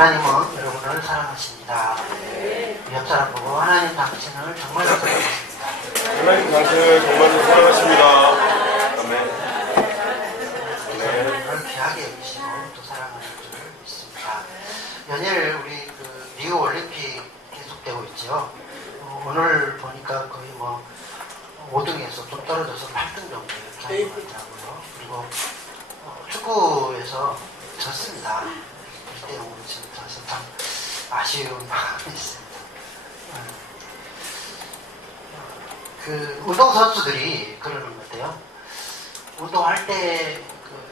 하나님은 여러분을 사랑하십니다. 옆 사람 보고 하나님 당신을 정말로 사랑하십니다. 하나님 당신을 정말로 사랑하십니다. 아멘. 여러분을 귀하게 여기시고 또 사랑하는 줄 믿습니다. 연일 우리 리우 올림픽 계속되고 있죠. 오늘 보니까 거의 5등에서 좀 떨어져서 8등 정도 이렇게 하는 것 같더라고요. 그리고 축구에서 졌습니다. 1대5로 져서 참 아쉬운 마음이 있습니다. 운동선수들이 그러는 것 같아요. 운동할 때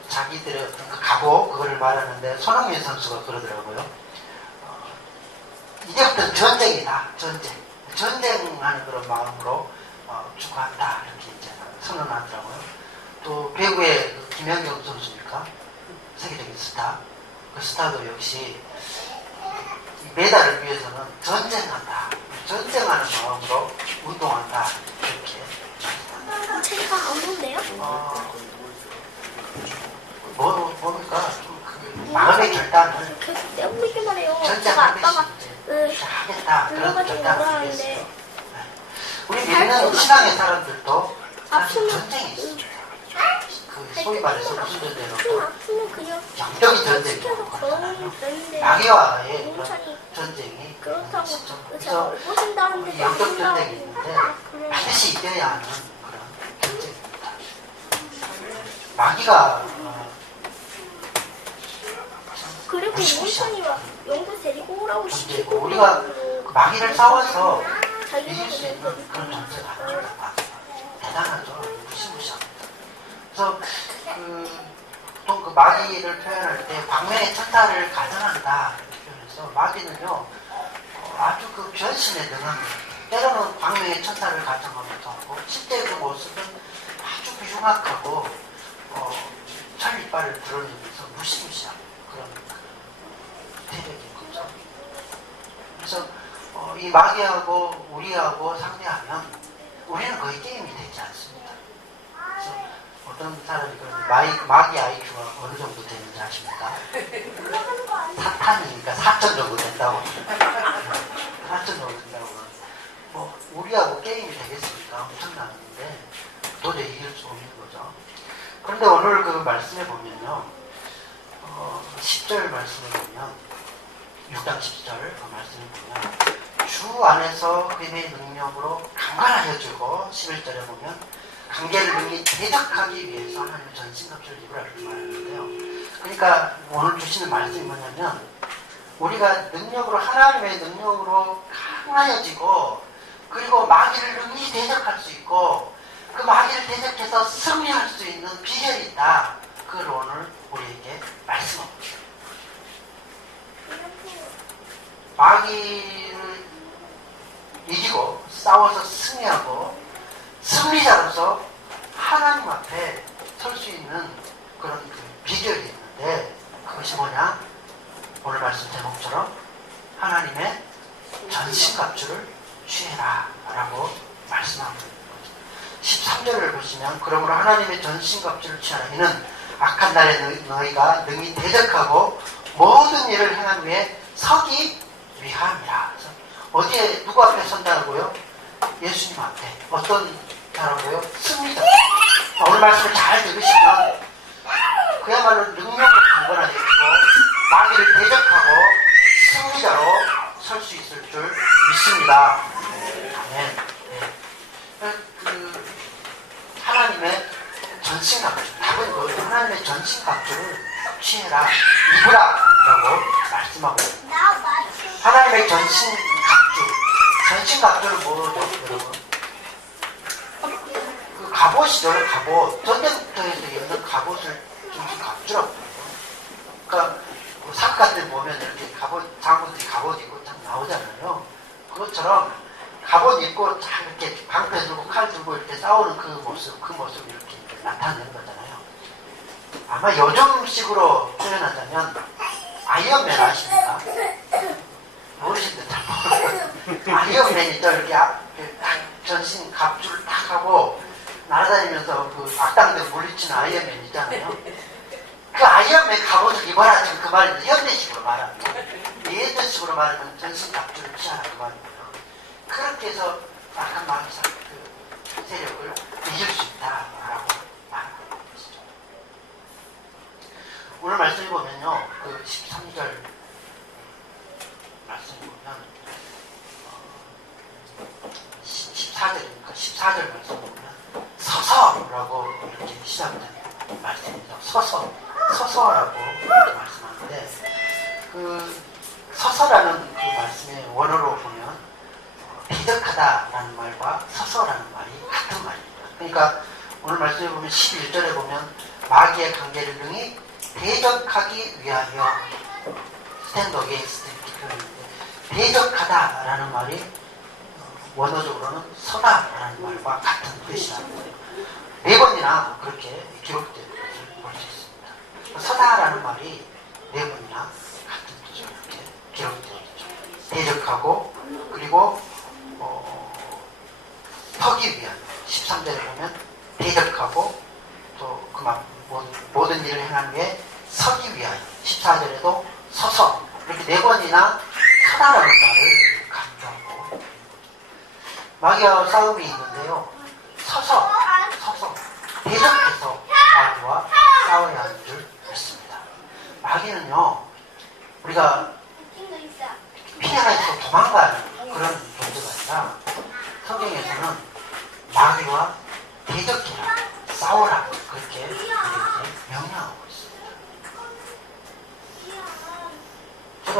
자기들의 어떤 각오, 그거를 말하는데 손흥민 선수가 그러더라고요. 이제부터 전쟁이다. 전쟁하는 그런 마음으로 축구한다. 이렇게 이제 선언하더라고요. 또 배구의 김연경 선수니까 세계적인 스타. 그 스타도 역시 메달을 위해서는 전쟁한다. 전쟁하는 마음으로 운동한다. 이렇게. 제가 안 본데요? 뭡니까? 좀 마음의 결단을 계속 떼어보기만 해요. 제가 전쟁하겠지. 아빠가 하겠다. 그런 물어가지고 결단을 놀아는데 했어요. 우리 믿는 신앙의 사람들도 사실 아프면 전쟁이 있습니다. 소위 말해서 무슨 전쟁이라고? 아프면 그냥 영적인 전쟁이 시켜서 걸어놓으면 있잖아요. 되는데 마귀와의 그런 용찬이 전쟁이 그렇다고 있죠. 제가 그래서 보신다 하는데 영적 전쟁이 있는데 그래. 반드시 이겨야 하는 그런 전쟁입니다. 마귀가 그리고 용찬이가 영도 데리고 오라고 전쟁이고 시키고 우리가 마귀를 싸워서 자기가 이길 수 있는 그런 전쟁이 아닙니다. 대단하죠. 무시무시합니다. 그래서 보통 마귀를 표현할 때 광명의 천사를 가정한다 이렇게 표현해서 마귀는요 아주 변신에 능합니다. 때로는 광명의 천사를 가정하기도 하고 실제 그 모습은 아주 흉악하고 천리빨을 드러내면서 무시무시한 그런 태력인 거죠. 그래서 이 마귀하고 우리하고 상대하면 우리는 거의 게임이 되지 않습니다. 그래서 어떤 사람이 마귀 IQ가 어느 정도 되는지 아십니까? 사탄이니까 4천 정도 된다고. 4천 정도 된다고. 우리하고 게임이 되겠습니까? 엄청나는데 도저히 이길 수 없는 거죠. 그런데 오늘 그 말씀에 보면요. 10절 말씀에 보면 6장 10절 그 말씀에 보면 주 안에서 그의 능력으로 강건하여지고 11절에 보면 관계를 능히 대적하기 위해서 하나님의 전신갑주를 입으라 이렇게 말하는데요. 그러니까 오늘 주시는 말씀이 뭐냐면 우리가 능력으로 하나님의 능력으로 강하여지고 그리고 마귀를 능히 대적할 수 있고 그 마귀를 대적해서 승리할 수 있는 비결이 있다. 그걸 오늘 우리에게 말씀합니다. 마귀를 이기고 싸워서 승리하고 승리자로서 하나님 앞에 설 수 있는 그런 비결이 있는데 그것이 뭐냐? 오늘 말씀 제목처럼 하나님의 전신갑주를 취해라 라고 말씀하고 있는 거죠. 13절을 보시면 그러므로 하나님의 전신갑주를 취하라. 이는 악한 날에 너희가 능히 대적하고 모든 일을 행한 후에 서기 위함이라. 어디에 누구 앞에 선다고요? 예수님 앞에. 어떤 사람이고요? 승리자. 오늘 말씀을 잘 들으시면 그야말로 능력을 강건하게 되고 마귀를 대적하고 승리자로 설 수 있을 줄 믿습니다. 아멘. 하나님의 전신갑주. 답은 뭐예요? 하나님의 전신갑주를 취해라. 입으라. 라고 말씀하고 있습니다. 하나님의 전신갑주. 전신갑주는 뭐죠, 여러분? 그 갑옷이죠, 갑옷. 전쟁터에서 입는 갑옷을 전신갑주라고 해요. 그러니까 상 같은 데 보면 이렇게 갑옷, 장군들이 갑옷 입고 딱 나오잖아요. 그것처럼 갑옷 입고 딱 이렇게 방패 들고 칼 들고 이렇게 싸우는 그 모습 이렇게 나타내는 거잖아요. 아마 요즘식으로 표현하자면 아이언맨 아십니까? 모르시는데 잘 모르겠어요. 아이언맨이죠. 이렇게 전신 갑주를 딱 하고 날아다니면서 그 악당들 물리치는 아이언맨 있잖아요. 그 아이언맨 갑옷을 입어라 지금 그 말인데 현대식으로 말하면 예언적으로 말하면 전신갑주를 취하라 그 말이에요. 그렇게 해서 약간 마귀사 그 세력을 이길 수 있다라고 말하는 것이죠. 오늘 말씀을 보면요, 그 13절 말씀을 보면 14절이니까 14절 말씀 보면 서서라고 이렇게 시작되는 말씀입니다. 서서라고 이렇게 말씀하는데 그 서서라는 그 말씀의 원어로 보면 대적하다라는 말과 서서라는 말이 같은 말입니다. 그러니까 오늘 말씀에 보면 11절에 보면 마귀의 관계를 능히 대적하기 위하여 스탠드 어게인스트 이렇게 표현했는데 대적하다라는 말이 원어적으로는 서다라는 말과 같은 뜻이라는 거예요. 네 번이나 그렇게 기록된 것을 볼 수 있습니다. 서다라는 말이 네 번이나 같은 뜻으로 이렇게 기록되어 있죠. 대적하고 그리고 서기 위한 13절에 보면 대적하고 또 그만 모든 일을 행한 후에 서기 위하여 14절에도 서서 이렇게 네 번이나 서다라는 말을 강조하고 마귀와 싸움이 있는데요. 서서 대적해서 마귀와 싸워야 하는 줄 믿습니다. 마귀는요, 우리가 피해가서 도망가는 그런 존재가 아니라 성경에서는 마귀와 대적해라, 싸워라 그렇게 우리에게 명령하고 있습니다. 제가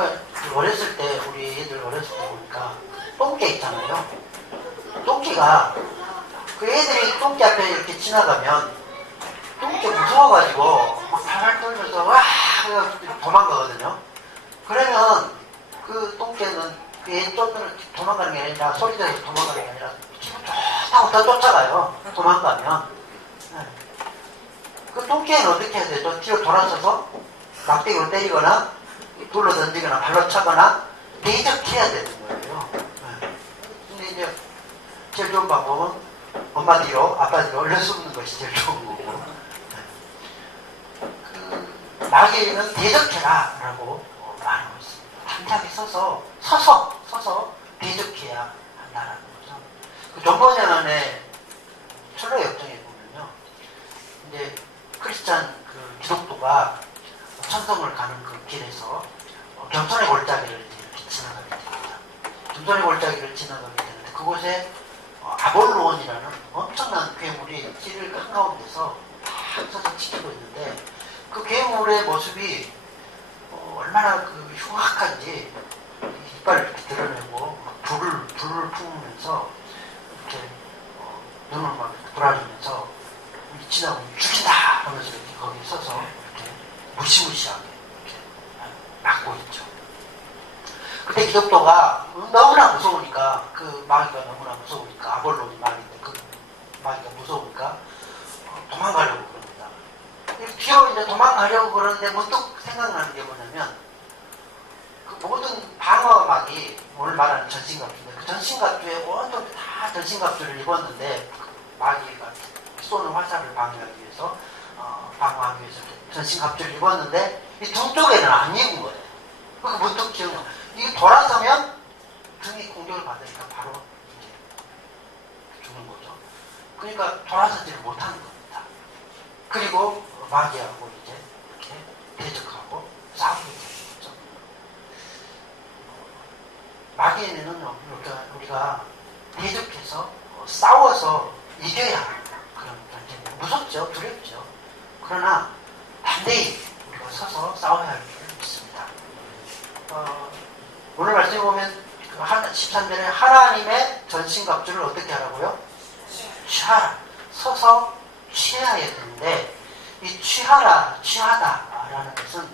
어렸을 때 우리 애들 어렸을 때 보니까 똥개 있잖아요. 똥개가 그 애들이 똥개 앞에 이렇게 지나가면 똥개 무서워가지고 막 발발 떨면서 와 해가지고 도망가거든요. 그러면 그 똥개는 그 애 도망가는 게 아니라 소리 들어서 도망가는 게 아니라 기분 좋다고 더 쫓아가요. 도망가면. 네. 그 똥개는 어떻게 해야 되죠? 뒤로 돌아서서 막대기로 때리거나 돌로 던지거나 발로 차거나 대적해야 되는 거예요. 네. 근데 이제 제일 좋은 방법은 엄마 뒤로 아빠 뒤로 얼려 숨는 것이 제일 좋은 거고. 네. 그 마귀는 대적해라 라고 말하고 있습니다. 단단히 서서 대적해야 한다라는 거죠. 그 존 버년의 철로 역정에 보면요, 이제 크리스찬 그 기독도가 천성을 가는 그 길에서 겸손의 골짜기를 이렇게 지나가게 됩니다. 겸손의 골짜기를 지나가게 되는데 그곳에 아볼로원이라는 엄청난 괴물이 길을 한가운데서 탁 서서 지키고 있는데 그 괴물의 모습이 얼마나 그 흉악한지 이빨을 이렇게 드러내고 불을 품으면서 이렇게 눈을 막 돌아리면서 지나가면 죽인다 하면서 이렇게 거기 서서 이렇게 무시무시하게 이렇게 막고 있죠. 그때 기독도가 너무나 무서우니까 그 마귀가 너무나 무서우니까 아볼론이 마귀인데 그 마귀가 무서우니까 도망가려고 그럽니다. 뒤로 이제 도망가려고 그러는데 문득 생각나는 게 뭐냐면 그 모든 방어막이 오늘 말하는 전신갑주인데 그 전신갑주에 온통 다 전신갑주를 입었는데 그 마귀가 쏘는 화살을 방어하기 위해서 방어하기 위해서 전신갑주를 입었는데 이 등 쪽에는 안 입은 거예요. 그 문득 기억나. 이게 돌아서면 등이 공격을 받으니까 바로 이제 죽는 거죠. 그러니까 돌아서지를 못하는 겁니다. 그리고 마귀하고 이제 이렇게 대적하고 싸우게 되는 거죠. 마귀에는 우리가 대적해서 싸워서 이겨야 하는 그런 전쟁. 무섭죠, 두렵죠. 그러나 반대히 우리가 서서 싸워야 할 줄 믿습니다. 오늘 말씀에 보면 13절에 하나님의 전신갑주를 어떻게 하라고요? 취하라. 서서 취해야 되는데 이 취하다라는 것은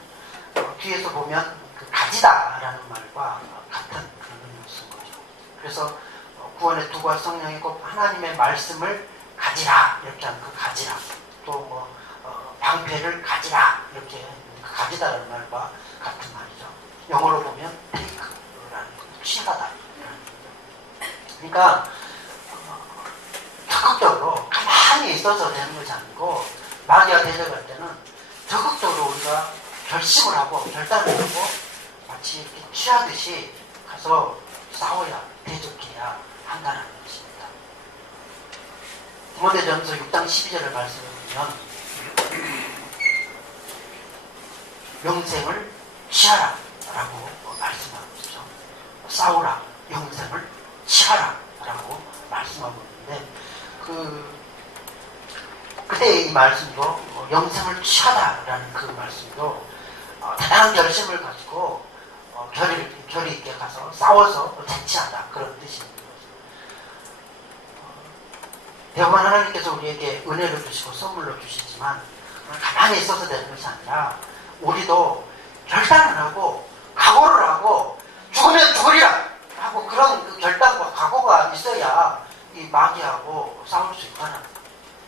뒤에서 보면 그 가지다라는 말과 같은 그런 의미를 쓴 거죠. 그래서 구원의 두과 성령이 꼭 하나님의 말씀을 가지라 이렇게 하는 그 가지라, 또 방패를 가지라 이렇게 그 가지다라는 말과 같은 말이죠. 영어로 보면 take라는 취하다. 그러니까 적극적으로 가만히 있어서 되는 것이 아니고 마귀와 대적할 때는 적극적으로 우리가 결심을 하고 결단을 하고 같이 이렇게 취하듯이 가서 싸워야 대적해야 한다는 것입니다. 디모데전서 6장 12절을 말씀해 보면 영생을 취하라 라고 말씀하고 있죠. 싸우라, 영생을 취하라 라고 말씀하고 있는데 그때 이 말씀도 영생을 취하다라는 그 말씀도 대단한 결심을 가지고 결의 있게 가서 싸워서 대치하다 그런 뜻입니다. 대부분 하나님께서 우리에게 은혜를 주시고 선물로 주시지만 가만히 있어서 되는 것이 아니라 우리도 결단을 하고 각오를 하고 죽으면 죽으리라 하고 그런 그 결단과 각오가 있어야 이 마귀하고 싸울 수 있다는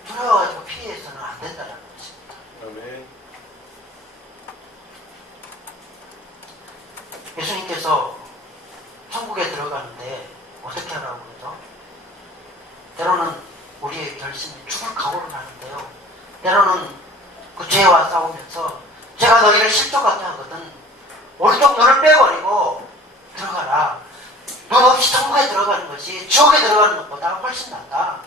두려워가지고 피해서는 안 된다는 것입니다. 아멘. 예수님께서 천국에 들어가는데 어떻게 하라고 그러죠? 때로는 우리의 결심이 죽을 각오를 하는데요. 때로는 그 죄와 싸우면서 제가 너희를 실족하게 하거든 오른쪽 눈을 빼버리고 들어가라. 눈 없이 천국에 들어가는 것이 지옥에 들어가는 것보다 훨씬 낫다.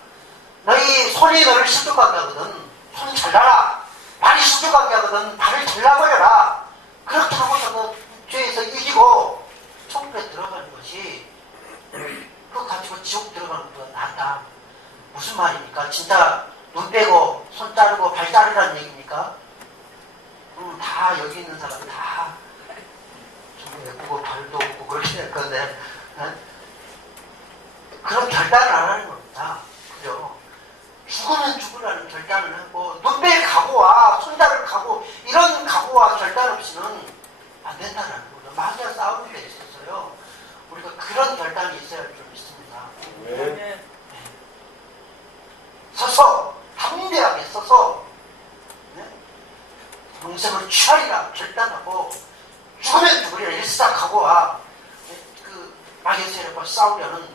너희 손이 너를 실족하게 하거든 손 잘라라. 발이 실족하게 하거든 발을 잘라버려라. 그렇게 하고서 그 죄에서 이기고 천국에 들어가는 것이 그거 가지고 지옥 들어가는 것보다 낫다. 무슨 말입니까? 진짜 눈 빼고 손 자르고 발 자르라는 얘기입니까? 다 여기 있는 사람 다 좀 예쁘고 발도 없고 그렇게 될 건데 그런 결단을 안 하는 겁니다. 그죠? 죽으면 죽으라는 결단을 하고 눈 뺄 각오와 손 자를 각오 이런 각오와 결단 없이는 안 된다는 거죠. 마귀와 싸우는 데 있어서요. 우리가 그런 결단이 있어야 할 줄 믿습니다. 네. 서서 담대하게 서서 영생을 취하리라 결단하고 죽으면 죽으리라 일사각오와 그 마귀의 세력과 싸우려는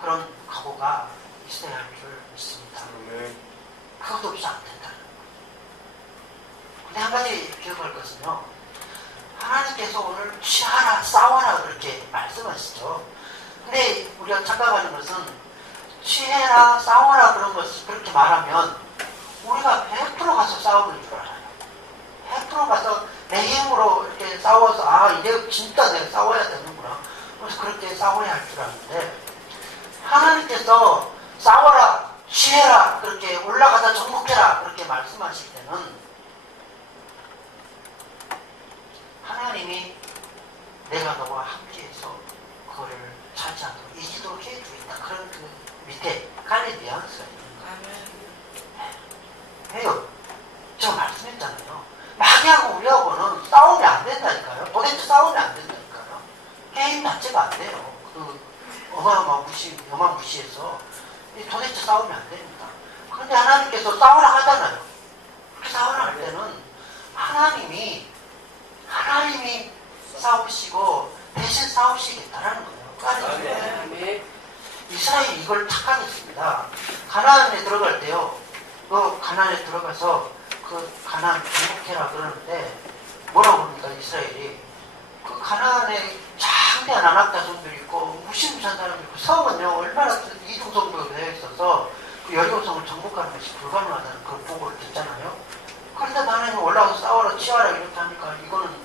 그런 각오가 있어야 할 줄 믿습니다. 그것도 없이 안 된다는 거예요. 근데 한 가지 기억할 것은요. 하나님께서 오늘 취하라 싸워라 그렇게 말씀하시죠. 근데 우리가 착각하는 것은 취해라 싸워라 그런 것을 그렇게 말하면 우리가 100% 가서 싸우는 줄 알아요. 100% 가서 내 힘으로 이렇게 싸워서 이제 진짜 내가 싸워야 되는구나. 그래서 그렇게 싸워야 할 줄 아는데 하나님께서 싸워라 취해라 그렇게 올라가서 정복해라 그렇게 말씀하실 때는 하나님이 내가 너와 함께해서 그거를 차지하도록 이기도록 해주겠다. 그런 그 밑에 깔린 뉘앙스가 있는 거예요. 왜요? 제가 말씀했잖아요. 마귀하고 우리하고는 싸우면 안 된다니까요. 도대체 싸우면 안 된다니까요. 게임 자체가 안 돼요. 어마무시해서 도대체 싸우면 안 됩니다. 그런데 하나님께서 싸우라 하잖아요. 그렇게 싸우라 할 때는 하나님이 싸우시고 대신 싸우시겠다라는 거예요. 이스라엘이 이걸 착각했습니다. 가나안에 들어갈 때요. 가나안에 들어가서 그 가나안 정복해라 그러는데 뭐라고 합니까? 이스라엘이 그 가나안에 장대한 안악자손들이 있고 무시무시한 사람이 있고 성은요 얼마나 이중성도가 되어 있어서 그 여리고성을 정복하는 것이 불가능하다는 그 보고를 듣잖아요. 그런데 하나님이 올라가서 싸워라 치워라 이렇게 하니까 이거는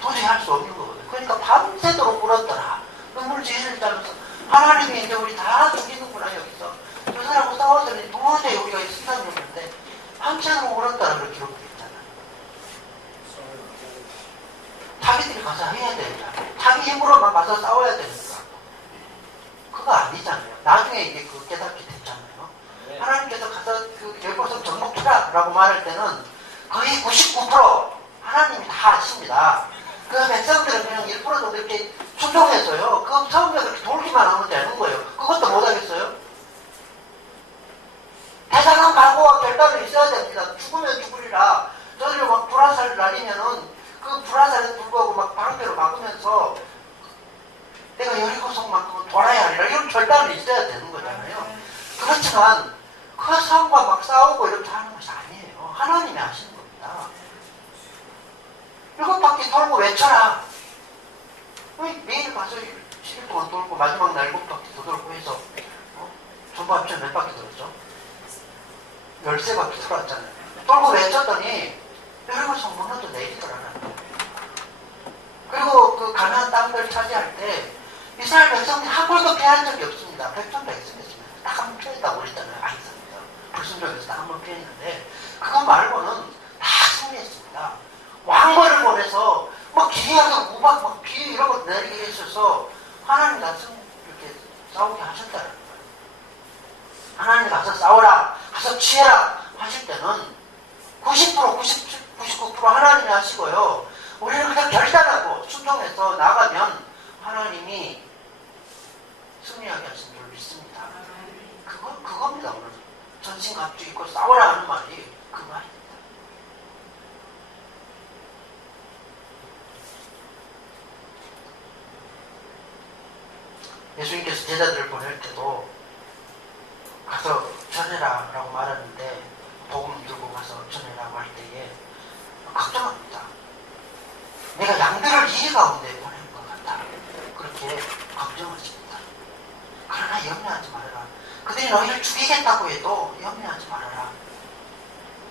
도저히 할 수 없는 거거든요. 그러니까 밤새도록 울었더라. 눈물 지혜를 따면서 하나님이 이제 우리 다 죽이는구나 여기서. 저 사람하고 싸웠더니 도저히 우리가 수단이 없는데 밤새도록 울었더라 그렇게 기록되어 있잖아요. 자기들이 가서 해야 되니까. 자기 힘으로만 가서 싸워야 되니까. 그거 아니잖아요. 나중에 이게 그 깨닫게 됐잖아요. 하나님께서 가서 그 열고성 정복해라 라고 말할 때는 거의 99% 하나님이 다 아십니다. 그 백성들은 그냥 1% 정도 이렇게 순종해서요. 그 처음에 그렇게 돌기만 하면 되는 거예요. 그것도 못하겠어요? 대단한 각오와 결단이 있어야 됩니다. 죽으면 죽으리라. 저들이 막 불화살을 날리면은 그 불화살에 불구하고 막 방패로 막으면서 내가 여리고성만큼은 돌아야 하리라. 이런 결단이 있어야 되는 거잖아요. 그렇지만 그 성과 막 싸우고 이렇게 하는 것이 아니에요. 하나님이 하시는 겁니다. 7바퀴 돌고 외쳐라. 동안 돌고 마지막 날 7바퀴 더 돌고 해서 전부 합쳐 몇 바퀴 돌았죠? 13바퀴 돌았잖아요. 돌고 외쳤더니 여러분 성문으로 내리더라고요. 그리고 그 가나안 땅을 차지할 때 이스라엘 백성들이 한 번도 피한 적이 없습니다. 백성 백성이었습니다. 딱 한 번 피했다고 그랬잖아요. 아이스입니다. 불순종에서 딱 한 번 피했는데 그거 말고는 다 승리했습니다. 왕거를 보내서 막 기이하게 우박 막 비 이런 거 내리게 했어서 하나님 가서 이렇게 싸우게 하셨다는 거예요. 하나님 가서 싸워라, 가서 취해라 하실 때는 90%, 97, 99% 하나님이 하시고요. 우리는 그냥 결단하고 순종해서 나가면 하나님이 승리하게 하신 줄 믿습니다. 그겁니다. 오늘 전신갑주 입고 싸워라 하는 말이 그 말입니다. 예수님께서 제자들을 보낼 때도 가서 전해라 라고 말하는데 복음 들고 가서 전해라고 할 때에 걱정합니다. 내가 양들을 이해 가운데 보낸 것 같다. 그렇게 걱정하십니다. 그러나 염려하지 말아라. 그들이 너희를 죽이겠다고 해도 염려하지 말아라.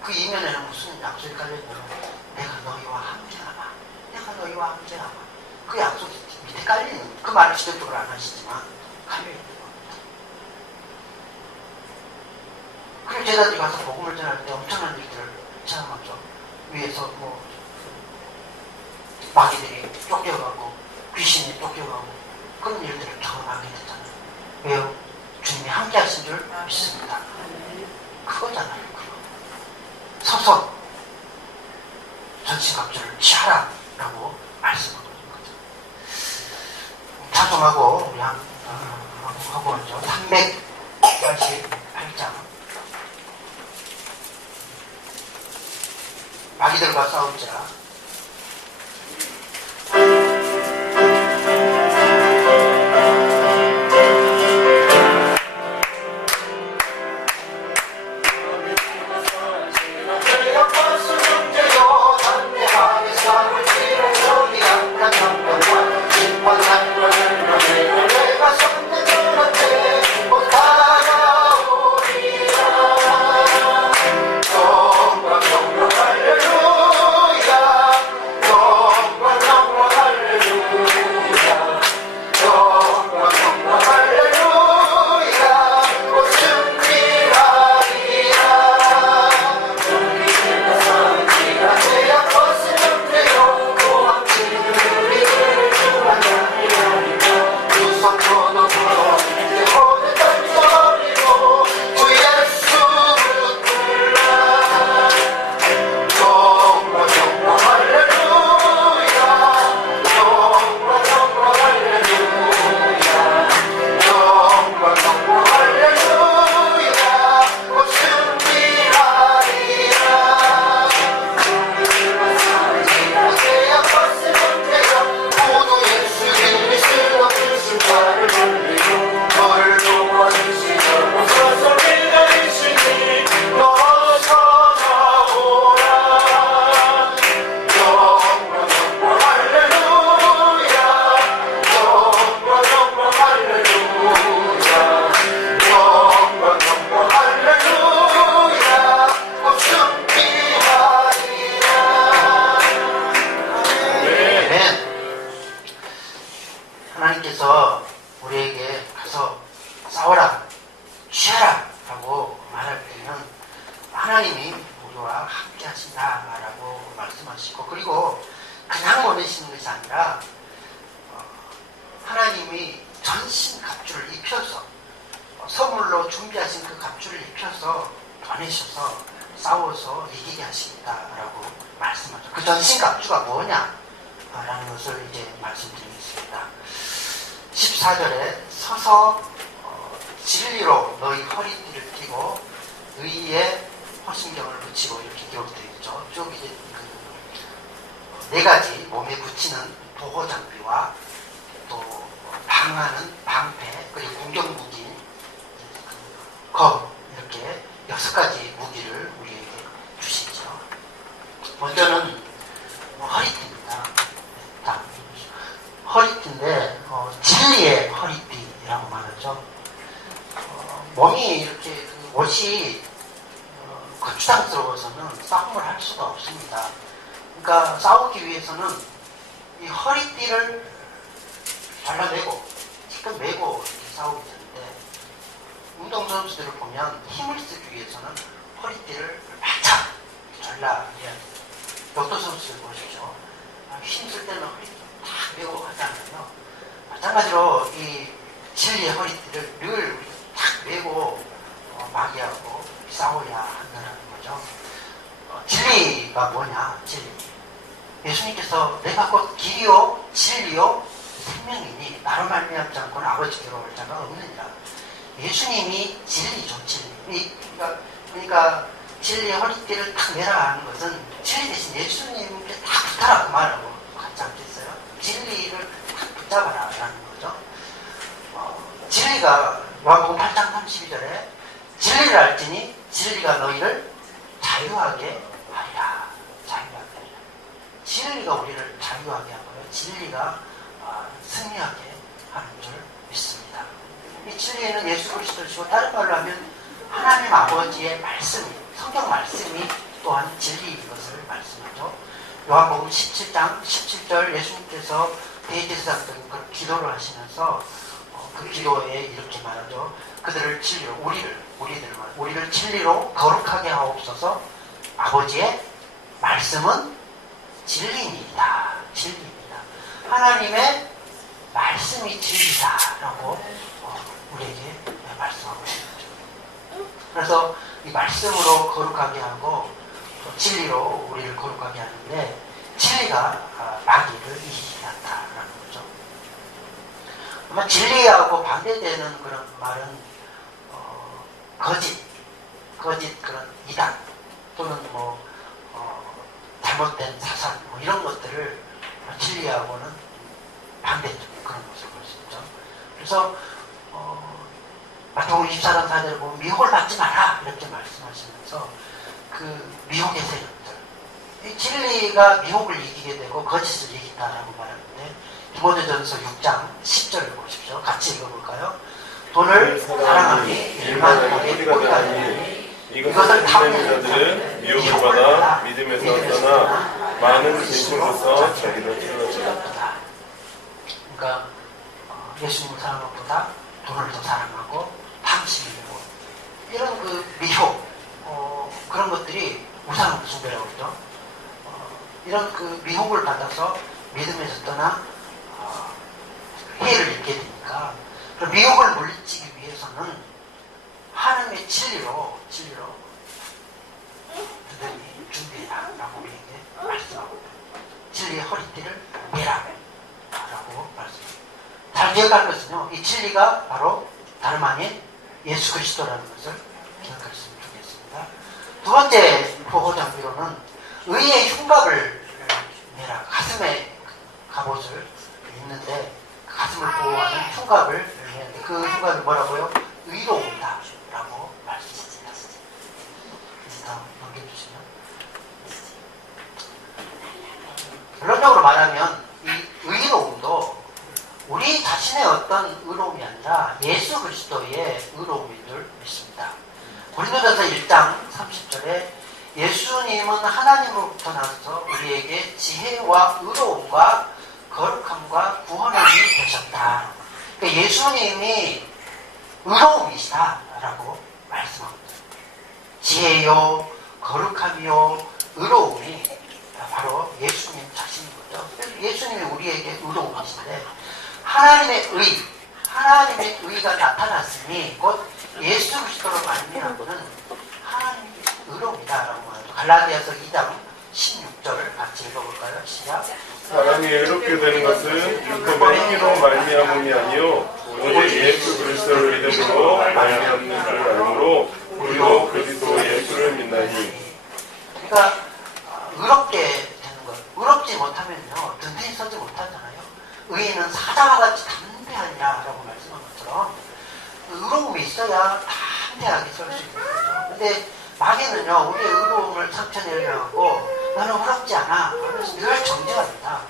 그 이면에는 무슨 약속이 깔려있냐면 내가 너희와 함께하마. 내가 너희와 함께하마. 그 약속이 밑에 깔려있는 그 말을 직접적으로 안 하시지만 깔려있는 겁니다. 그리고 제자들이 가서 복음을 전할 때 엄청난 일들을 체험하죠. 위에서 마귀들이 쫓겨가고 귀신이 쫓겨가고 그런 일들을 경험하게 됐잖아요. 왜요? 주님이 함께 하신 줄 믿습니다. 그거잖아요. 그거. 서서 전신갑주를 취하라 라고 말씀하고 있는 거죠. 자송하고 우리 하고 하죠. 388장 마귀들과 싸울지라. 하나님께서 우리에게 가서 싸워라, 취하라 라고 말할 때는 하나님이 우리와 함께 하신다라고 말씀하시고, 그리고 그냥 보내시는 것이 아니라 하나님이 전신 갑주를 입혀서 선물로 준비하신 그 갑주를 입혀서 보내셔서 싸워서 이기게 하시겠다라고 말씀하죠. 그 전신 갑주가 뭐냐? 라는 것을 이제 말씀드리겠습니다. 14절에 서서 진리로 너희 허리띠를 띠고 의에 허신경을 붙이고 이렇게 기록되어 있죠. 쭉 이제 네 가지 몸에 붙이는 보호 장비와 또 방하는 방패, 그리고 공격 무기인 검, 이렇게 6가지 무기를 우리에게 주시죠. 먼저는 허리띠입니다. 허리띠인데 진리의 허리띠라고 말하죠. 몸이 이렇게 그 옷이 거추장스러워서는 싸움을 할 수가 없습니다. 그러니까 싸우기 위해서는 이 허리띠를 잘라내고 지금 메고 이렇게 싸우게 되는데, 운동선수들을 보면 힘을 쓰기 위해서는 허리띠를 바짝 잘라내야 돼요. 역도 선수들 보십시오. 힘쓸 때는 허리띠를 탁 메고 하잖아요. 마찬가지로 이 진리의 허리띠를 늘 탁 메고 마귀하고 싸워야 한다는 거죠. 진리가 뭐냐? 진리. 예수님께서 내가 곧 길이요 진리요 생명이니 나로 말미암지 않고는 아버지께로 올 자가 없느니라. 예수님이 진리죠. 진리. 그러니까 진리의 허리띠를 탁 내라 하는 것은 진리 대신 예수님께 탁 붙어라 그 말하고 같지 않겠어요? 진리를 탁 붙잡아라 라는 거죠. 진리가 요한복음 8장 32절에 진리를 알지니 진리가 너희를 자유하게 하리라. 자유하게 하리라. 진리가 우리를 자유하게 하고요. 진리가 승리하게 하는 줄 믿습니다. 이 진리에는 예수 그리스도시고 다른 말로 하면 하나님 아버지의 말씀이, 성경 말씀이 또한 진리인 것을 말씀하죠. 요한복음 17장 17절 예수님께서 대제사장들 그런 기도를 하시면서 그 기도에 이렇게 말하죠. 그들을 진리로 우리를 진리로 거룩하게 하옵소서. 아버지의 말씀은 진리입니다. 진리입니다. 하나님의 말씀이 진리다라고 우리에게 말씀하고 있는 거죠. 그래서 이 말씀으로 거룩하게 하고 진리로 우리를 거룩하게 하는데, 진리가 마귀를 이기게 한다라는 거죠. 아마 진리하고 반대되는 그런 말은 거짓 그런 이단 또는 잘못된 사상 이런 것들을 진리하고는 반대적 그런 것을 볼 수 있죠. 그래서 마태복음 24장 4절을 보면 미혹을 받지 마라 이렇게 말씀하시면서 그 미혹의 세력들, 이 진리가 미혹을 이기게 되고 거짓을 이긴다라고 말하는데, 디모데전서 6장 10절을 보십시오. 같이 읽어볼까요? 돈을 사랑하니 일만 하게 꼬리가 되니 이것을 탐내는 자들은 미혹을 받아 믿음에서 떠나 많은 질문에서 자기를 틀어지다. 그러니까 예수님을 사랑하는 것보다 돈을 더 사랑하고 탐심이 되고 이런 그 미혹 그런 것들이 우상 숭배라고 그러죠. 이런 그 미혹을 받아서 믿음에서 떠나 해를 입게 되니까, 그 미혹을 물리치기 위해서는 하나님의 진리로 그들이 준비해라라고 우리에게 말씀하고, 진리의 허리띠를 매라 라고 말씀합니다. 잘 기억할 것은요, 이 진리가 바로 다름 아닌 예수 그리스도라는 것을 기억하셨으면 좋겠습니다. 두 번째 보호장비로는 의의 흉갑을 내라. 가슴에 갑옷을 입는데 가슴을 보호하는 흉갑을 내는데, 그 흉갑이 뭐라고요? 의로움이다 라고 말씀하셨습니다. 이제 다음 넘겨주시면, 결론적으로 말하면 이 의로움도 우리 자신의 어떤 의로움이 아니라 예수 그리스도의 의로움인 줄 믿습니다. 고린도전서 1장 30절에 예수님은 하나님으로부터 나서 우리에게 지혜와 의로움과 거룩함과 구원의 힘이 되셨다. 그러니까 예수님이 의로움이시다라고 말씀합니다. 지혜요, 거룩함이요, 의로움이 바로 예수님 자신인 거죠. 예수님이 우리에게 의로움이신데, 하나님의 의가 나타났으니 곧 예수 그리스도로 말미암고는 하나님의 의로움이다라고 말하죠. 갈라디아서 2장 16절 같이 읽어볼까요? 시작. 사람이 의롭게 되는 것은 율법의 행위로 말미암음이 아니요 오직 예수 그리스도를 믿음으로 말미암는 줄 알므로 우리도 그리스도 예수를 믿나니. 그러니까 의롭게 되는 것, 의롭지 못하면요 든든히 서지 못하잖아요. 의인은 사자와 같이 담대하니라 라고 말씀한 것처럼 의로움이 있어야 담대하게 설 수 있는 거죠. 근데 마귀는요 우리의 의로움을 상처내려고 나는 의롭지 않아 하면서 늘 정죄합니다.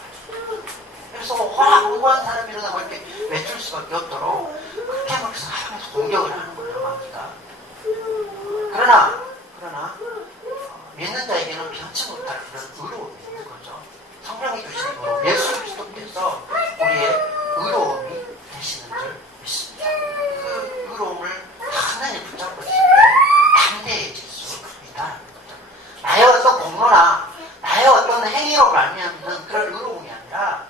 그래서 워낙 공부한 사람이라다 뭐 이렇게 외출 수밖에 없도록 그렇게 막 하면서 공격을 하는 거예요, 마귀가. 그러나 믿는 자에게는 변치 못할 그런 의로움이 있는 거죠. 성령이 주신 의로움, 예수 그리스도께서 우리의 의로움이 되시는 줄 믿습니다. 그 의로움을 하나님 붙잡고 있을 때 담대해질 수 있다는 거죠. 나의 어떤 공로나 나의 어떤 행위로 말미암는 그런 의로움이 아니라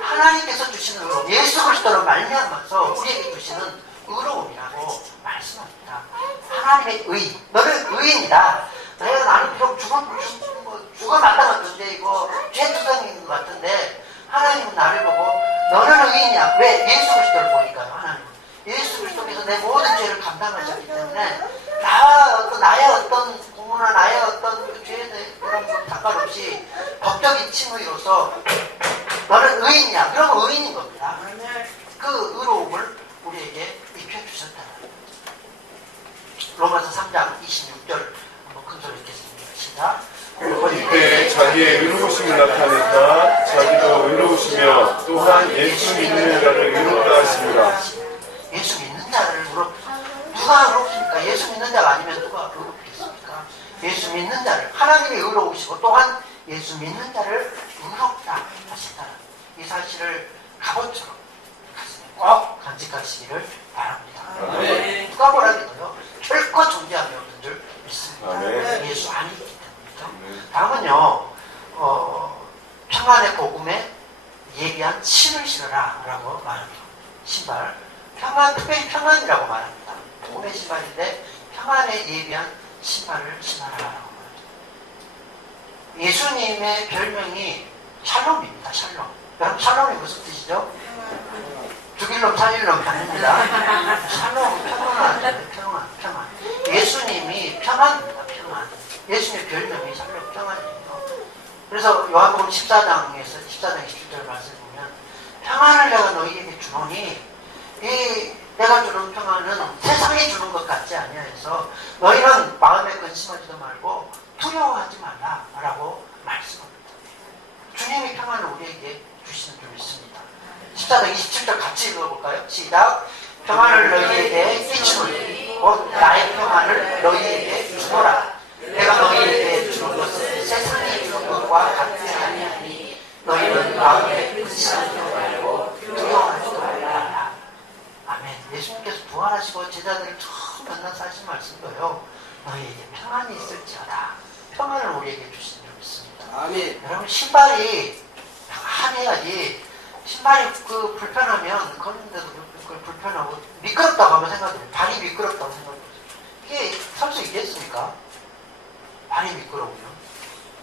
하나님께서 주시는 의로움, 예수 그리스도로 말미암아서 우리에게 주시는 의로움이라고 말씀합니다. 하나님의 의, 너는 의인이다. 나는 비록 죽어 마땅한 존재이고 죄투성인 것 같은데 하나님은 나를 보고 너는 의인이야. 왜? 예수 그리스도를 보니까요. 하나님은 예수 그리스도께서 내 모든 죄를 감당하셨기 때문에 나의 어떤 공로나 나의 어떤 그 죄에 그런 것 상관없이 법적인 칭의로서 너는 의인이야. 그러면 의인인 겁니다. 그 의로움을 우리에게 입혀주셨다. 로마서 3장 26절 한번 큰소리 읽겠습니다. 시작. 이때 자기의 의로우심을 나타내사 자기도 의로우시며 또한 예수 믿는 자를 의롭다 하십니다. 예수 믿는 자를 누가 의롭습니까? 예수 믿는 자가 아니면 누가 의롭겠습니까? 예수 믿는 자를 하나님이 의로우시고 또한 예수 믿는 자를 의롭다 하신다는 이 사실을 갑옷처럼 가슴에 꼭 간직하시기를 바랍니다. 누가 뭐라기도요 결코 존재함이 없는 줄 믿습니다. 예수 아니기 때문이죠. 다음은요 평안의 복음에 예비한 신을 신으라 라고 말합니다. 신발 특별히 평안이라고 말합니다. 복음의 신발인데 평안에 예비한 신발을 신으라라고 말합니다. 예수님의 별명이 샬롬입니다. 샬롬. 여러분 샬롬이 무슨 뜻이죠? 죽일 놈 살릴 놈이 아닙니다. 샬롬 평안. 예수님이 평안입니다. 평안. 예수님의 별명이 샬롬 평안이에요. 그래서 요한복음 14장 27절 말씀을 보면 평안을 내가 너희에게 주노니 이 내가 주는 평안은 세상이 주는 것 같지 아니하여서 너희는 마음에 근심하지도 말고 두려워하지 말라라고 말씀합니다. 주님이 평안을 우리에게 주시는 줄 믿습니다. 14장 27절 같이 읽어볼까요? 시작. 평안을 너희에게 끼치노니 곧 나의 평안을 너희에게 주노라. 내가 너희에게 주는 것은 세상이 주는 것과 같지 아니하니 너희는 마음에 근심하지도 말고 두려워하지도 말라. 아멘. 예수님께서 부활하시고 제자들을 처음 만나서 하신 말씀도요. 너희에게 평안이 있을지어다. 평안을 우리에게 주신 줄 믿습니다. 아멘. 여러분 신발이 평안해야지. 신발이 불편하면 걷는데도 불편하고 미끄럽다고 한번 생각해요. 발이 미끄럽다고 생각해요. 이게 설 수 있겠습니까? 발이 미끄러우면.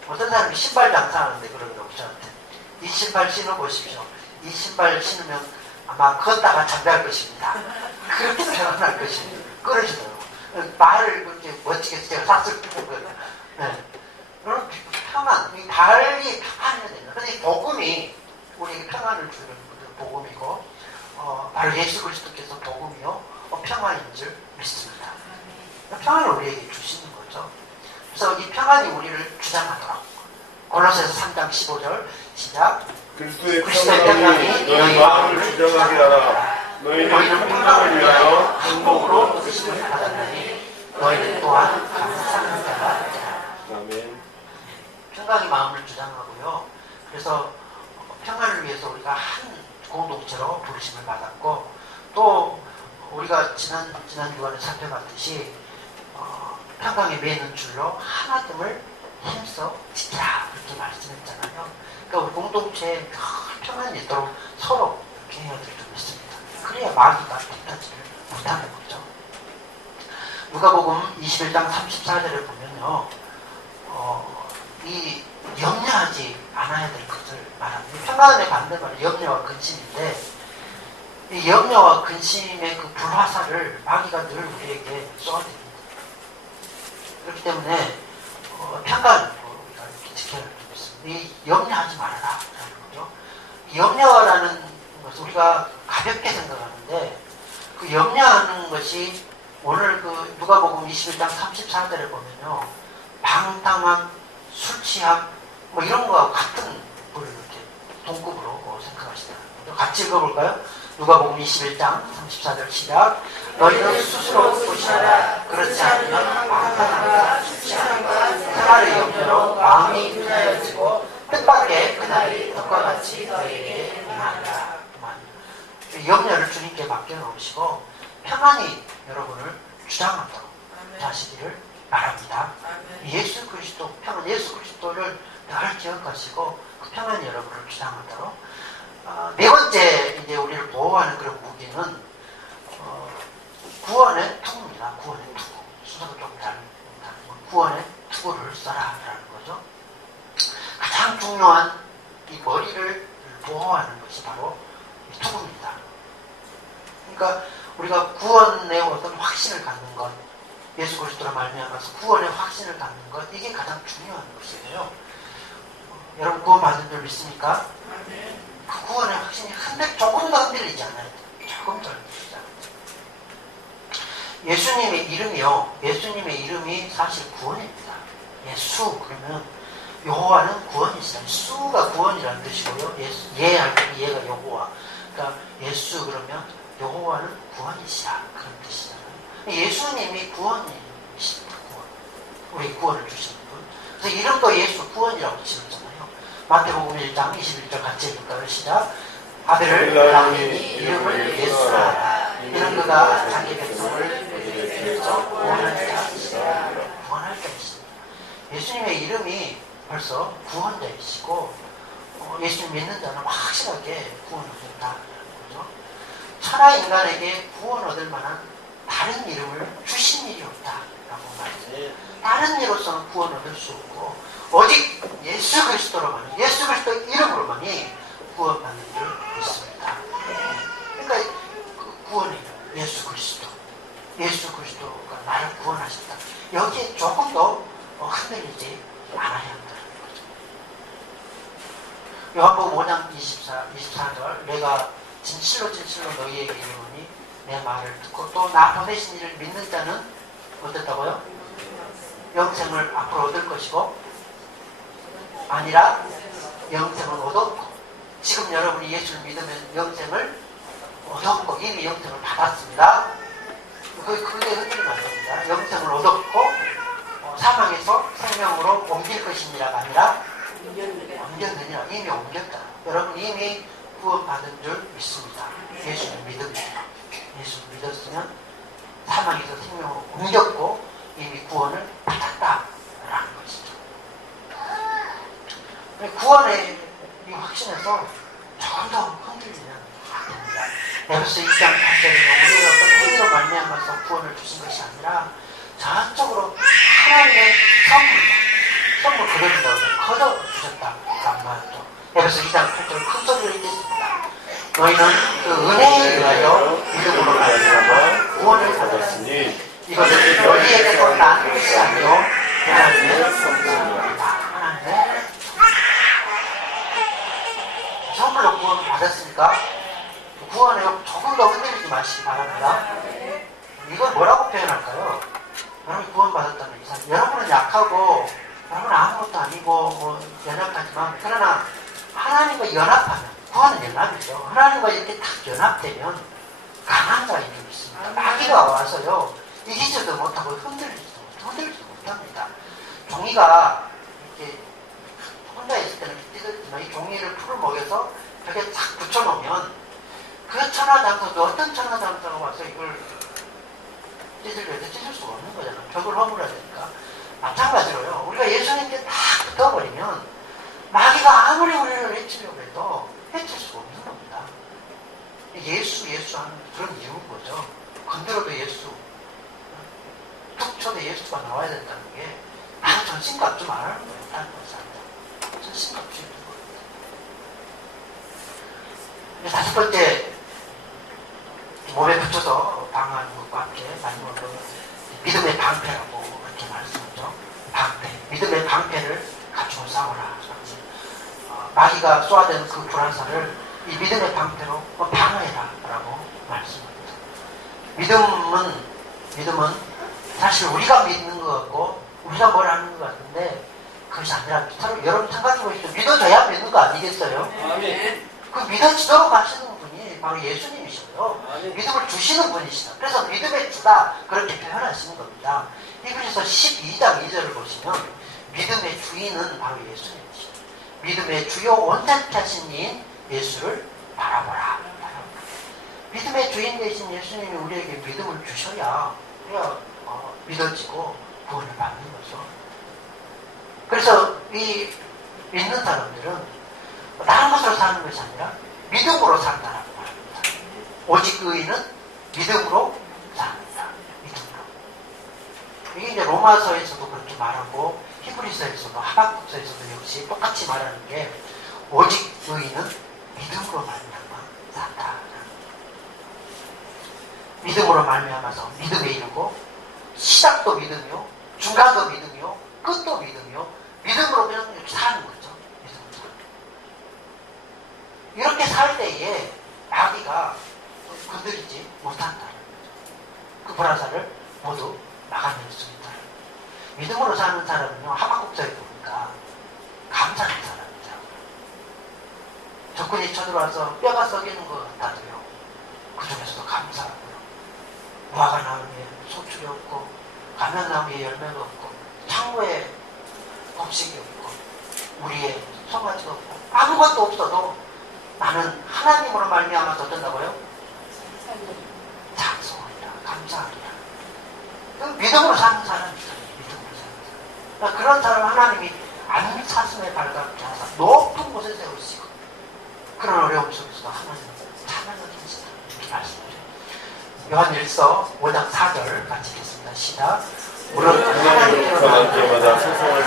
어떤 사람이 신발 장사하는데 그러더라고요. 저한테. 이 신발 신어보십시오. 이 신발 신으면 아마 걷다가 잠잘 것입니다. 그렇게 표현할 것입니다. 그러시더라고요. 말을 그렇게 멋지게 제가 싹쓸 필요가 없어요. 네. 여러분 평안, 이 발이 평안해야 됩니다. 근데 복음이 우리에게 평안을 주는 복음이고 바로 예수 그리스도께서 복음이요 평안인 줄 믿습니다. 평안을 우리에게 주시는 거죠. 그래서 이 평안이 우리를 주장하더라고요. 골로새서 3장 15절 시작. 그리스도의 평안이 너희 마음을 주장하게 하라. 너희는 평강을 위하여 행복으로 부르심을 받았느니 너희는 또한 감사하는 자가 되라. 아멘. 평강이 마음을 주장하고요. 그래서 평안을 위해서 우리가 한 공동체로 부르심을 받았고 또 우리가 지난 주간에 살펴봤듯이 평강에 매는 줄로 하나됨을 힘써 지키라 그렇게 말씀했잖아요. 그러니까 우리 공동체에 평안이 있도록 서로 이렇게 해야 될 줄 믿습니다. 그래야 마귀가 뒷타지를 못하는 거죠. 누가복음 21장 34절을 보면요. 이 염려하지 않아야 될 것을 말합니다. 평안의 반대말은 염려와 근심인데 이 염려와 근심의 그 불화살을 마귀가 늘 우리에게 쏘아댑니다. 그렇기 때문에 평안을 우리가 이렇게 지켜야 할 줄 믿습니다. 이 염려하지 말아라 라는 거죠. 이 염려라는 것을 우리가 가볍게 생각하는데 그 염려하는 것이 오늘 그 누가복음 21장 34절에 보면요. 방탕함, 술 취함 뭐 이런 거와 같은 걸 이렇게 동급으로 생각하시더라고요. 같이 읽어볼까요? 누가복음 21장 34절 시작. 너희는 스스로 보시라. 그렇지 않으면 방탕함과 수치함과 생활의 염려로 마음이 분하여지고 뜻밖의 그날이 덕과 같이 너희에게 임하리라. 염려를 주님께 맡겨놓으시고 평안히 여러분을 주장하도록 하시기를 바랍니다. 예수 그리스도 평안, 예수 그리스도를 늘 기억하시고 그 평안이 여러분을 주장하도록. 네 번째 이제 우리를 보호하는 그런 무기는 구원의 투구입니다. 구원의 투구. 순서가 조금 다릅니다. 구원의 투구를 써라라는 거죠. 가장 중요한 이 머리를 보호하는 것이 바로 이 투구입니다. 그러니까 우리가 구원의 어떤 확신을 갖는 것, 예수 그리스도로 말미암아서 구원의 확신을 갖는 것, 이게 가장 중요한 것이에요. 여러분 구원 받은 줄 믿습니까? 그 구원의 확신이 조금 더 흔들리지 않아요. 조금 더 흔들리지 않아요. 예수님의 이름이요. 예수님의 이름이 사실 구원입니다. 예수 그러면 여호와는 구원이시다. 수가 구원이라는 뜻이고요. 얘가 여호와. 그러니까 예수 그러면 여호와는 구원이시다. 그런 뜻이잖아요. 예수님이 구원이십니다. 구원. 우리 구원을 주시는 분. 그래서 이름도 예수 구원이라고 지었잖아요. 마태복음 1장 21절 같이 읽을까요? 시작. 아벨을 낳으니 이름을 예수라. 이는 그가 자기 백성을 위해서 구원할 자이시라. 구원할 자이시다. 예수님의 이름이 벌써 구원자이시고 예수님 믿는 자는 확실하게 구원을 얻는다는 거죠. 천하 인간에게 구원 얻을 만한 다른 이름을 주신 일이 없다라고 말해요. 다른 이로서는 구원 얻을 수 없고 오직 예수 그리스도로만, 예수 그리스도 이름으로만이 구원받는 줄 믿습니다. 그러니까 그 구원이 예수 그리스도, 예수 그리스도가 나를 구원하셨다. 여기에 조금 더 흔들리지 않아야 한다는 거죠. 요한복음 5장 24절 내가 진실로 너희에게 이르노니 내 말을 듣고 또 나 보내신 이를 믿는 자는 어떻다고요? 영생을 앞으로 얻을 것이고 아니라 영생을 얻었고 지금 여러분이 예수를 믿으면 영생을 얻었고 이미 영생을 받았습니다. 그게 흔들리면 안 됩니다. 영생을 얻었고 사망에서 생명으로 옮길 것입니다가 아니라 옮겼느니라. 이미 옮겼다. 여러분 이미 구원받은 줄 믿습니다. 예수를 믿으면 예수를 믿었으면 사망에서 생명으로 옮겼고 이미 구원을 받았다라는 것이죠. 구원의 이 확신에서 조금 더 흔들리면 안 됩니다. 에베소 2장 8절에 우리의 어떤 행위로 말미암아서 구원을 주신 것이 아니라 전적으로 하나님의 선물 거둬준다고 거둬주셨다라는 말이죠. 에베소 2장 8절 큰 소리로 읽겠습니다. 너희는 그 은혜에 의하여 믿음으로 말미암아 구원을 받았으니 이것은 너희에게서 난 것이 아니요 하나님의 선물입니다. 하나님의 선물로 구원을 받았으니까 구원에 조금 더 흔들리지 마시기 바랍니다. 이걸 뭐라고 표현할까요? 여러분이 구원받았다는 이상. 여러분은 약하고 여러분은 아무것도 아니고 연약하지만 그러나 하나님과 연합하면 구원은 연합이죠. 하나님과 이렇게 딱 연합되면 강한 자인 줄 있습니다. 마귀가 와서요 이기지도 못하고 흔들리지도 못합니다. 종이가 이렇게 혼자 있을 때는 찢어지지만 이 종이를 풀을 먹여서 벽에 탁 붙여놓으면 그 천하장소도 어떤 천하장소가 와서 이걸 찢으려 해도 찢을 수가 없는 거잖아요. 벽을 허물어야 되니까. 마찬가지로요. 우리가 예수님께 딱 붙어버리면 마귀가 아무리 우리를 해치려고 해도 해칠 수가 없는 겁니다. 예수 하는 그런 이유인 거죠. 건드려도 예수. 툭 쳐도 예수가 나와야 된다는 게 나는 전신값 좀 안 하는 거예요. 다른 것이 아니라. 전신값 좀 있는 거예요. 다섯 번째, 몸에 붙여서 방어하는 것과 함께 마지막으로 믿음의 방패라고 이렇게 말씀하죠. 방패. 믿음의 방패를 갖추고 싸워라. 마귀가 쏘아대는 그 불안사를 이 믿음의 방패로 방어해라 라고 말씀합니다. 믿음은 사실 우리가 믿는 것 같고 우리가 뭘 하는 것 같은데 그것이 아니라 서로 여러분 생각해 보시죠. 믿어줘야 믿는 거 아니겠어요? 아멘. 그 믿어지도록 하시는 분이 바로 예수님이셔요. 아멘. 믿음을 주시는 분이시다. 그래서 믿음의 주다 그렇게 표현하시는 겁니다. 히브리서 12장 2절을 보시면 믿음의 주인은 바로 예수님이시다. 믿음의 주요 온전케 하신 이인 예수를 바라보라. 믿음의 주인 되신 예수님이 우리에게 믿음을 주셔야 우리가 믿어지고 구원을 받는 거죠. 그래서 이 믿는 사람들은 다른 것으로 사는 것이 아니라 믿음으로 산다라고 말합니다. 오직 의인은 믿음으로 삽니다. 믿음으로. 이게 이제 로마서에서도 그렇게 말하고 히브리서에서도 하박국서에서도 역시 똑같이 말하는 게 오직 의인은 믿음으로 말미암아 산다. 믿음으로 말미암아서 믿음에 이르고 시작도 믿음이요, 중간도 믿음이요, 끝도 믿음이요. 믿음으로 그냥 이렇게 사는 거죠. 믿음으로 사는 거. 이렇게 살 때에 마귀가 건드리지 못한다는 거죠. 그 불화살을 모두 막아낼 수 있다는 거죠. 믿음으로 사는 사람은요, 하박국서에 보니까 감사하는 사람이더라고요. 적군이 쳐들어와서 뼈가 썩이는 것 같아도요, 그 중에서도 감사하고요. 무화과 나무에 소출이 없고, 가면나무에 열매가 없고, 창고에 곡식이 없고, 우리의 송아지가 없고, 아무것도 없어도 나는 하나님으로 말미암아서 어쩐다고요? 장성하리라, 감사하리라. 믿음으로 사는 사람이죠. 믿음으로 사는 사람. 그러니까 그런 사람 하나님이 안 사슴에 발각게 하사 높은 곳에 세우시고, 그런 어려움 속에서도 하나님은 찬양을 드리시다. 이렇게 말씀드려요. 요한일서 5장 4절 같이 읽겠습니다. 시작. 물론 하나님께로 하나님께로 때마다 세상을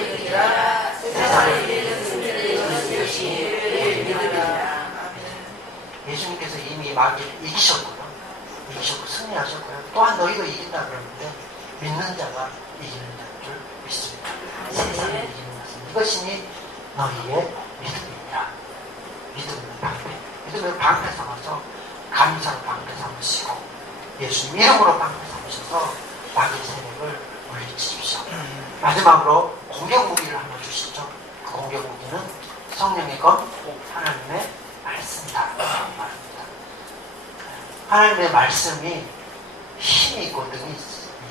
이기시리라. 세상을 이기는 것이 믿음이니라. 예수님께서 이미 마귀를 이기셨고요. 이기셨고 승리하셨고요. 또한 너희도 이긴다 그러는데 믿는 자가 이기는 자인 줄 믿습니다. 세상을 이기는 것은 이것이니 너희의 믿음이니라. 믿음의 방패. 믿음의 방패 삼아서 감사로 방패 삼으시고 예수님 이름으로 방패 삼으셔서 마귀의 세력을 물리치십시오. 마지막으로 공격 무기를 하나 주시죠. 그 공격 무기는 성령의 검, 하나님의 말씀이다 말합니다. 하나님의 말씀이 힘이 있고 능이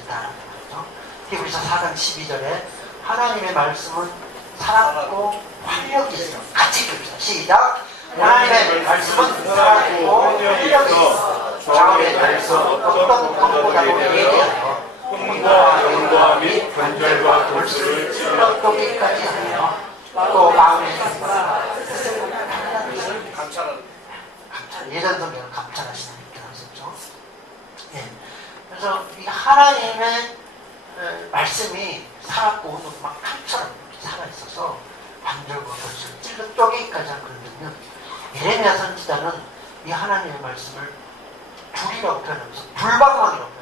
있다는 거죠. 히브리서 4장 12절에 하나님의 말씀은 살았고 활력이 있어요. 같이 읽읍시다. 시작. 하나님의 말씀은 살았고 활력이 있어 좌우에 달려서 어떤 검보다도 예리하여 흠과 영과 및 관절과 골수를 찔러 떠기까지 하며 또 마음의 감찰하는. 예전 성경은 감찰하시는 이렇게 나왔었죠. 예. 그래서 이 하나님의 말씀이 살았고 막 칼처럼 살아있어서 관절과 골수를 찔러 쪼개기까지 한 그러면 예레미야 선지자는 이 하나님의 말씀을 불이라고 표현하면서 불방망이라고 표현합니다.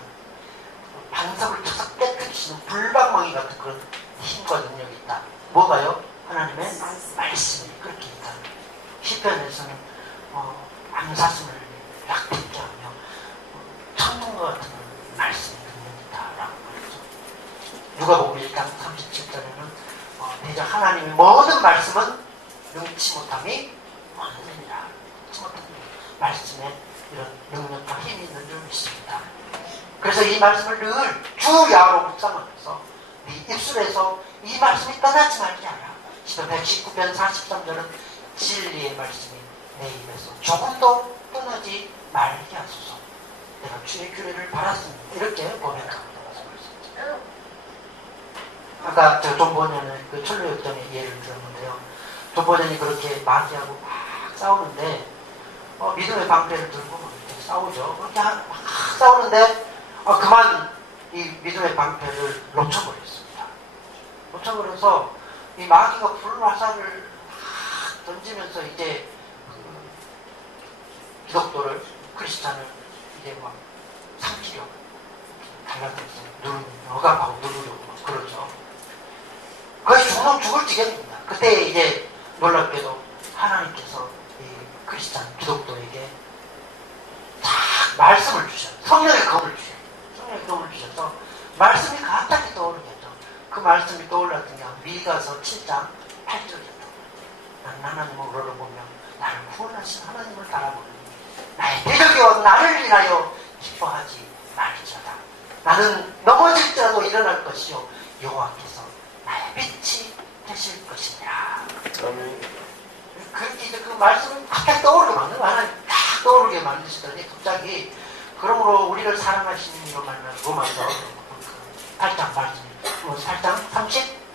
반석을 쳐서 깨뜨리시는 불방망이 같은 그런 힘과 능력이 있다. 뭐가요? 하나님의 말씀이 그렇게 있다. 시편에서는 암사슴을 약듣게 하며 천둥과 같은 말씀이 능력이 있다라고 말이죠. 누가복음 1장 37절에는 대적 하나님의 모든 말씀은 능치 못함이 없느니라. 능치 못함이 말씀에 이런 능력과 힘이 있는 줄 믿습니다. 그래서 이 말씀을 늘 주야로 묵상하면서 네 입술에서 이 말씀이 떠나지 말게 하라. 시편 119편 43절은 진리의 말씀이 내 입에서 조금도 떠나지 말게 하소서. 내가 주의 규례를 바랐습니다. 이렇게 고백합니다. 아까 저 존버년의 그 철로역전의 예를 들었는데요. 존버년이 그렇게 마귀하고 막 싸우는데 믿음의 방패를 들고 이렇게 싸우죠. 그렇게 막 싸우는데 그만 이 믿음의 방패를 놓쳐버렸습니다. 놓쳐버려서 이 마귀가 불화살을 던지면서 이제 기독도를 크리스찬을 이제 막 삼키려고 달라들어서 억압하고 누르려고 막 그러죠. 거의 죽으면 죽을 지경입니다. 그때 이제 놀랍게도 하나님께서 이 크리스찬 기독도에게 딱 말씀을 주셔요. 성령의 검을 주셔요. 성령의 검을 주셔서 말씀이 갑자기 떠오르게 하죠. 그 말씀이 떠올랐던 게 미가서 7장 8절이었다. 나는 하나님을 우러러보며 나를 구원하신 하나님을 바라보니 나의 대적이여 나를 인하여 기뻐하지 말지어다. 나는 넘어질지라도 일어날 것이요 여호와께서 나의 빛이 되실 것이니라. 그렇게 이제 그 말씀을 갑자기 떠오르게 만든 거야. 하나님 딱 떠오르게 만드시더니 갑자기 그러므로 우리를 사랑하시는 이로 말하면 로마서 8장 말씀 8장 30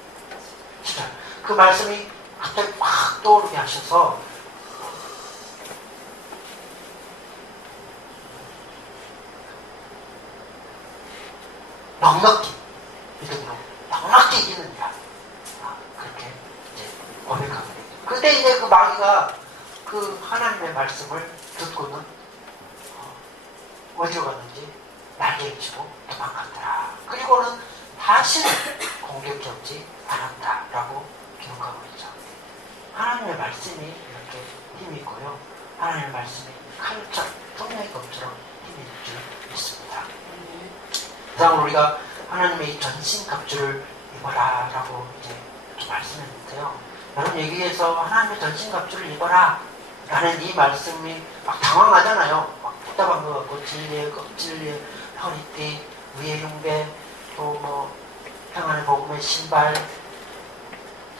그 말씀이 갑자기 확 떠오르게 하셔서 넉넉히 믿음으로 넉넉히 이기느니라. 그렇게 이제 고백하게 되죠. 그때 이제 그 마귀가 그 하나님의 말씀을 듣고는 어디로 갔는지 날개 치고 도망갔더라. 그리고는 다시는 공격해오지 않았다라고 기록하고 있죠. 하나님의 말씀이 이렇게 힘이 있고요. 하나님의 말씀이 칼처럼 성령의 검처럼 힘이 있을 줄 믿습니다. 그다음 우리가 하나님의 이 전신갑주를 입어라 라고 이제 이렇게 말씀했는데요. 여러분 여기에서 하나님의 전신갑주를 입어라 라는 이 말씀이 막 당황하잖아요. 막 복잡한 것 같고 진리의 껍질의 허리띠, 위의 흉배, 또 뭐 평안의 복음의 신발,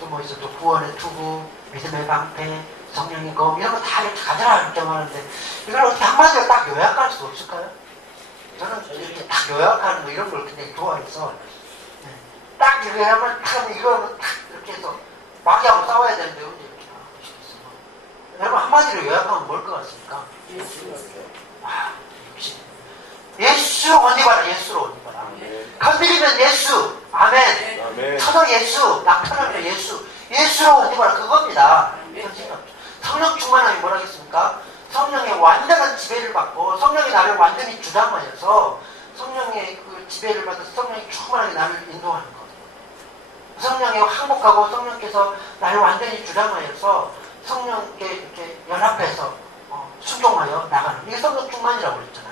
또 뭐 있어 또 구원의 투구, 믿음의 방패, 성령의 검 이런 거 다 이렇게 가져라 이렇게 말하는데 이걸 어떻게 한마디로 딱 요약할 수 없을까요? 저는 이렇게 딱 요약하는 거 이런 걸 굉장히 좋아해서 딱 이렇게 하면 딱 이거 딱 이렇게 해서 마귀하고 싸워야 되는데 언제 이렇게 하고 싶겠어요? 여러분 한마디로 요약하면 뭘 것 같습니까? 역시 예수로 옷 입어라. 예수로 옷 입어라. 건드리면 예수. 아멘. 쳐도 예수. 낙천하면 예수. 예수로 옷 입어라. 그겁니다. 성령 충만함이 뭐라겠습니까? 성령의 완전한 지배를 받고 성령이 나를 완전히 주장하여서 성령의 그 지배를 받아서 성령이 충만하게 나를 인도하는 것. 성령에 항복하고 성령께서 나를 완전히 주장하여서 성령께 이렇게 연합해서 순종하여 나가는. 이게 성령 충만이라고 그랬잖아요.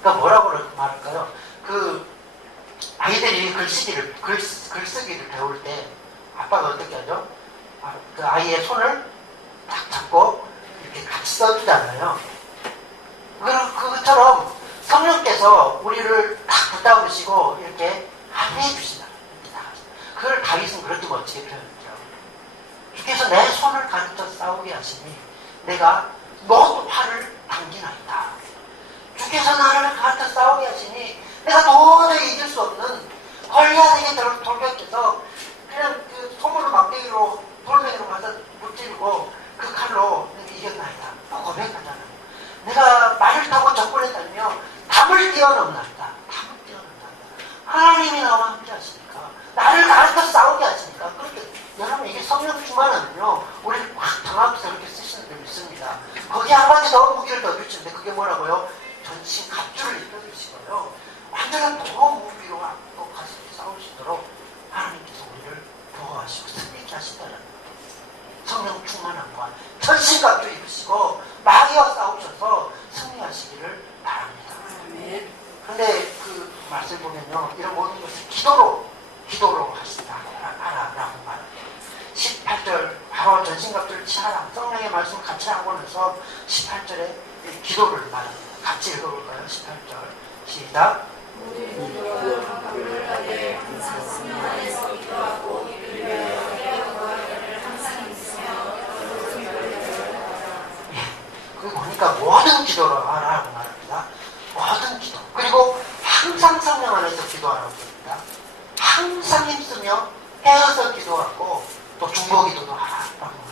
그러니까 뭐라고 말할까요? 그 아이들이 글쓰기를 배울 때 아빠가 어떻게 하죠? 그 아이의 손을 딱 잡고 이렇게 같이 써주잖아요. 그것처럼 성령께서 우리를 딱 붙잡으시고 이렇게 합의해 주시다. 그걸 다윗은 그렇게 멋지게 표현했죠. 주께서 내 손을 가르쳐 싸우게 하시니 내가 모든 활을 당기나이다. 주께서 나를 가르쳐 싸우게 하시니 내가 도저히 이길 수 없는 골리앗에게 돌격해서 그냥 그 소문을 막대기로 돌멩이로 가서 무찌르고 그 칼로 이겼나이다. 고백하잖아요. 내가 말을 타고 적군에 달며 담을 뛰어넘나이다. 담을 뛰어넘나이다. 하나님이 나와 함께 하시니까 나를 가르쳐 싸우게 하시니까 그렇게 여러분 이게 성령 충만하면요 우리를 확 장합해서 이렇게 쓰시는 줄 믿습니다. 거기에 한 가지 더 무기를 더 주시는데 그게 뭐라고요? 전신 갑주를 입혀주시고요 완전한 도움 무기로 안고 가서 싸울 수 있도록 하나님께서 우리를 보호하시고 승리케 하신다는 성령 충만함과 전신 갑주 입으시고 마귀와 싸우셔서 승리하시기를 바랍니다. 그런데 그 말씀 보면요 이런 모든 것을 기도로 하신다 라고 말합니다. 18절 바로 전신갑주를 취하라. 성령의 말씀을 같이 하고 나서 18절에 기도를 말합니다. 같이 읽어볼까요? 18절 시작. 그거 보니까 모든 기도를 하라고 말합니다. 모든 기도. 그리고 항상 성령 안에서 기도하라고 합니다. 항상 힘쓰며 헤어서 기도하고 또 중보 기도도 하라고 합니다.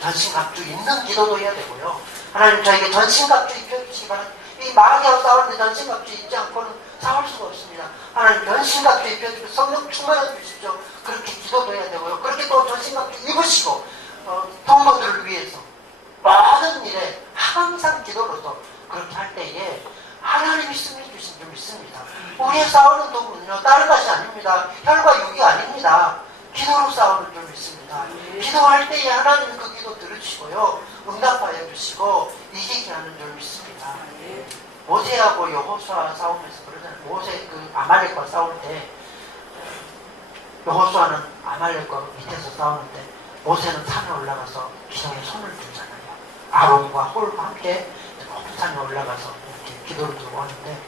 전신갑주 있는 기도도 해야 되고요. 하나님 저에게 전신갑주 입혀주시기 바랍니다. 이 마귀하고 싸우는데 전신갑주 입지 않고는 싸울 수가 없습니다. 하나님 전신갑주 입혀주시고 성령 충만해 주십시오. 그렇게 기도도 해야 되고요. 그렇게 또 전신갑주 입으시고 동료들을 위해서 모든 일에 항상 기도로서 그렇게 할 때에 하나님이 승리 주신 줄 믿습니다. 우리의 싸우는 도구는요 다른 것이 아닙니다. 혈과 육이 아닙니다. 기도로 싸우는 줄 믿습니다. 기도할 때에 하나님은 그 기도 들으시고요 응답하여 주시고 이기게 하는 줄 믿습니다. 모세하고 여호수아 싸우면서 그러잖아요. 모세 그 아말렉과 싸울 때 여호수아는 아말렉과 밑에서 싸우는데 모세는 산에 올라가서 기도에 손을 들잖아요. 아론과 홀과 함께 높은 산에 올라가서 이렇게 기도를 들고 하는데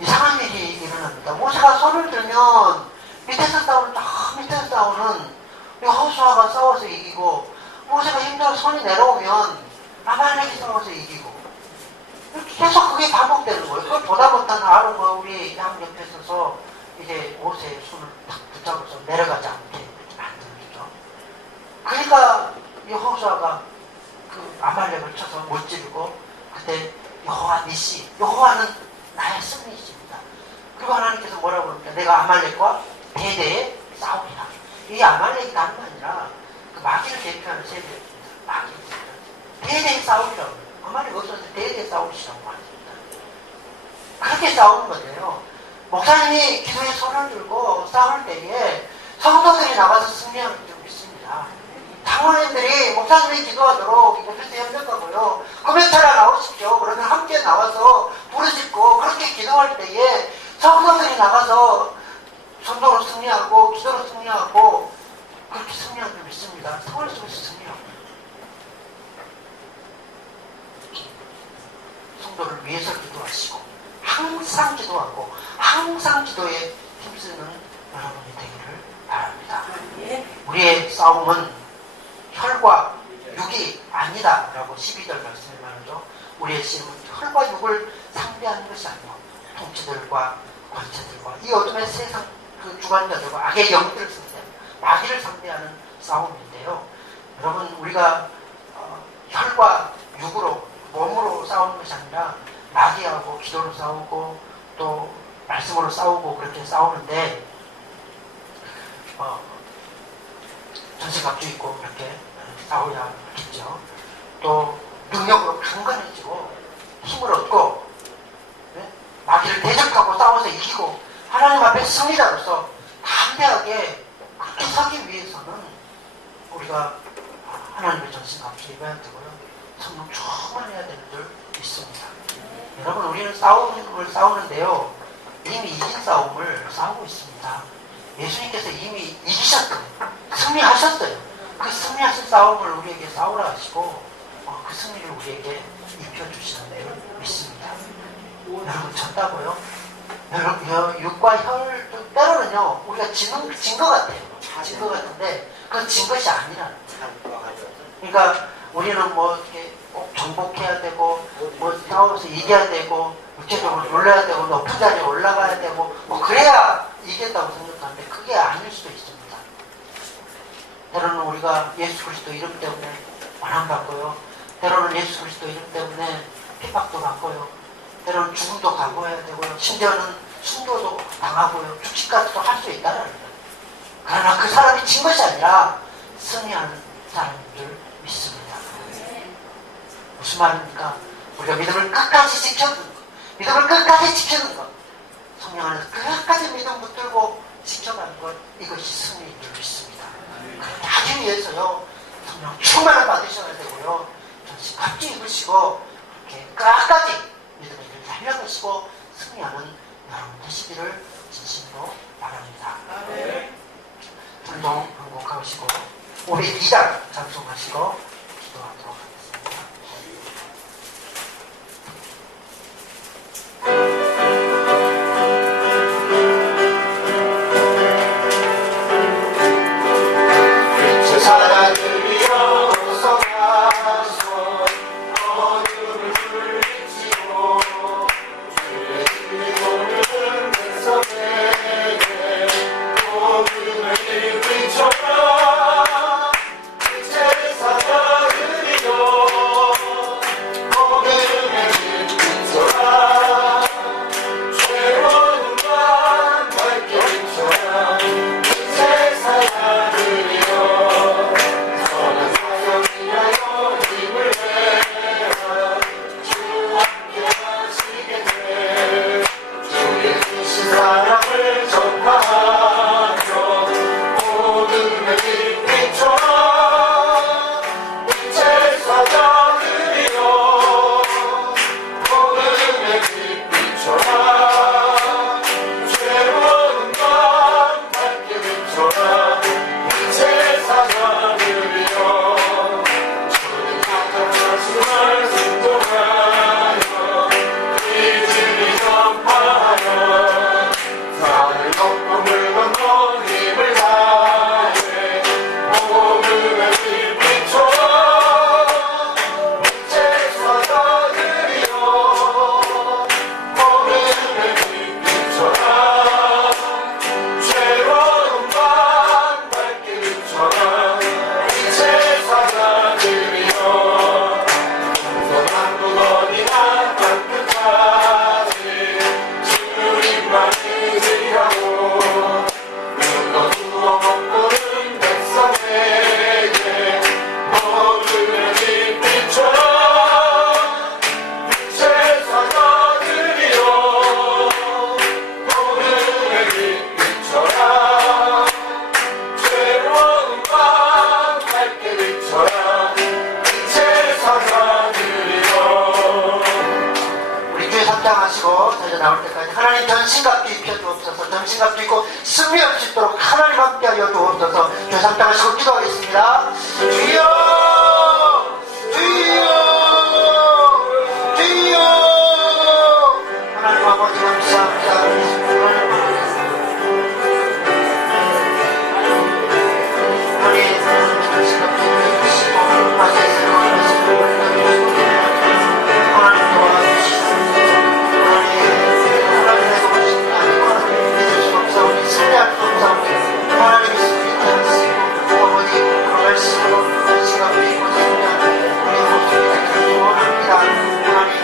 이상한 일이 일어납니다. 모세가 손을 들면 밑에서 싸우는 밑에서 싸우는 여호수아가 싸워서 이기고 모세가 힘들어 손이 내려오면 아말렉이 싸워서 이기고 이렇게 계속 그게 반복되는 거예요. 그걸 보다 못한 아론과 우리 양 옆에 서서 이제 모세의 손을 탁 붙잡아서 내려가지 않게 만들어주죠. 그러니까 여호수아가 그 아말렉을 쳐서 못 찌르고 그때 여호와 니시, 여호와는 나의 승리이십니다. 그리고 하나님께서 뭐라고 그럽니까? 내가 아말렉과 대대에 싸우리라. 이 아말렉이 다른 게 아니라 그 마귀를 대표하는 세력입니다. 마귀를 대표하는 대대에 싸우리라고. 아말렉 없었는데 대대에 싸우시라고 말했습니다. 그렇게 싸우는 거예요. 목사님이 기도에 손을 들고 싸울 때에 성도들이 나가서 승리하는 줄 믿습니다. 당원인들이 목사님이 기도하도록 옆에서 협력하고요. 금요일에 나오십시오. 그러면 함께 나와서 부르짖고 그렇게 기도할 때에 성도들이 나가서 전도로 승리하고 기도로 승리하고 그렇게 승리하는 줄 믿습니다. 성을 속에서 승리하고 성도를 위해서 기도하시고 항상 기도하고 항상 기도에 힘쓰는 여러분이 되기를 바랍니다. 우리의 싸움은 혈과 육이 아니다 라고 12절 말씀에 말하죠. 우리의 싸움은 혈과 육을 상대하는 것이 아니고 통치들과 권세들과 이 어둠의 세상 그 주관자들과 악의 영들을 상대하는 마귀를 상대하는 싸움인데요. 여러분 우리가 혈과 육으로 몸으로 싸우는 것이 아니라 마귀하고 기도로 싸우고 또 말씀으로 싸우고 그렇게 싸우는데 전생각도 있고 그렇게 싸워야겠죠. 또 능력으로 강건해지고 힘을 얻고 마귀를 대적하고 싸워서 이기고 하나님 앞에 승리자로서 담대하게 그렇게 서기 위해서는 우리가 하나님의 전신갑주를 입어야 되고요. 성령 충만해야 되는 줄 믿습니다. 여러분 우리는 싸움을 싸우는데요. 이미 이긴 싸움을 싸우고 있습니다. 예수님께서 이미 이기셨거든요. 승리하셨어요. 그 승리하신 싸움을 우리에게 싸우라 하시고 그 승리를 우리에게 입혀주시는 줄 믿습니다. 여러분 졌다고요? 여러분 육과 혈 때로는요 우리가 진 것 같아요. 진 것 같은데 그건 진 것이 아니라는 거예요. 그러니까 우리는 뭐 이렇게 꼭 정복해야 되고 뭐 싸워서 이겨야 되고 육체적으로 놀라야 되고 높은 자리에 올라가야 되고 뭐 그래야 이겼다고 생각하는데 그게 아닐 수도 있습니다. 때로는 우리가 예수 그리스도 이름 때문에 원함받고요. 때로는 예수 그리스도 이름 때문에 핍박도 받고요. 때로는 죽음도 각오해야 되고요. 심지어는 순교도 당하고요. 죽기까지도 할 수 있다는 거예요. 그러나 그 사람이 진 것이 아니라 승리하는 사람인 줄 믿습니다. 무슨 말입니까? 우리가 믿음을 끝까지 지켜주는 것. 믿음을 끝까지 지키는 것. 성령 안에서 끝까지 믿음 붙들고 지켜가는 것. 이것이 승리인 줄 믿습니다. 그렇게 하기 위해서요. 성령 충만을 받으셔야 되고요. 전신 갑주 입으시고 이렇게 끝까지 믿음의 길을 달려가시고 승리하는 여러분 되시기를 진심으로 바랍니다. 불동 항복하시고 우리 2장 찬송하시고 기도하도록 하겠습니다. 사랑으리여 솟아서 어둠을 물리치고 주의 이름을 내 손에 어둠을 비춰라 빛의 사랑으리여 결단하시고 저희가 나올 때까지 하나님 전신갑주 입혀주옵소서. 전신갑주 입고 승리 없이 있도록 하나님 함께하여 주옵소서. 교상당하시고 기도하겠습니다. 주여 주여 주여. 하나님 아버지 감사합니다. 하나님 전신갑주 입히시고 하나님 도와주시옵소서. 하나님 해보신 아니고 믿을 수 없사오니 승리할 수 없사오니 하나님이 승리하지 않으시고 아버지 그 말씀으로 전신갑주 입고 승리하는 우리 모습이 되기를 소원합니다. 하나님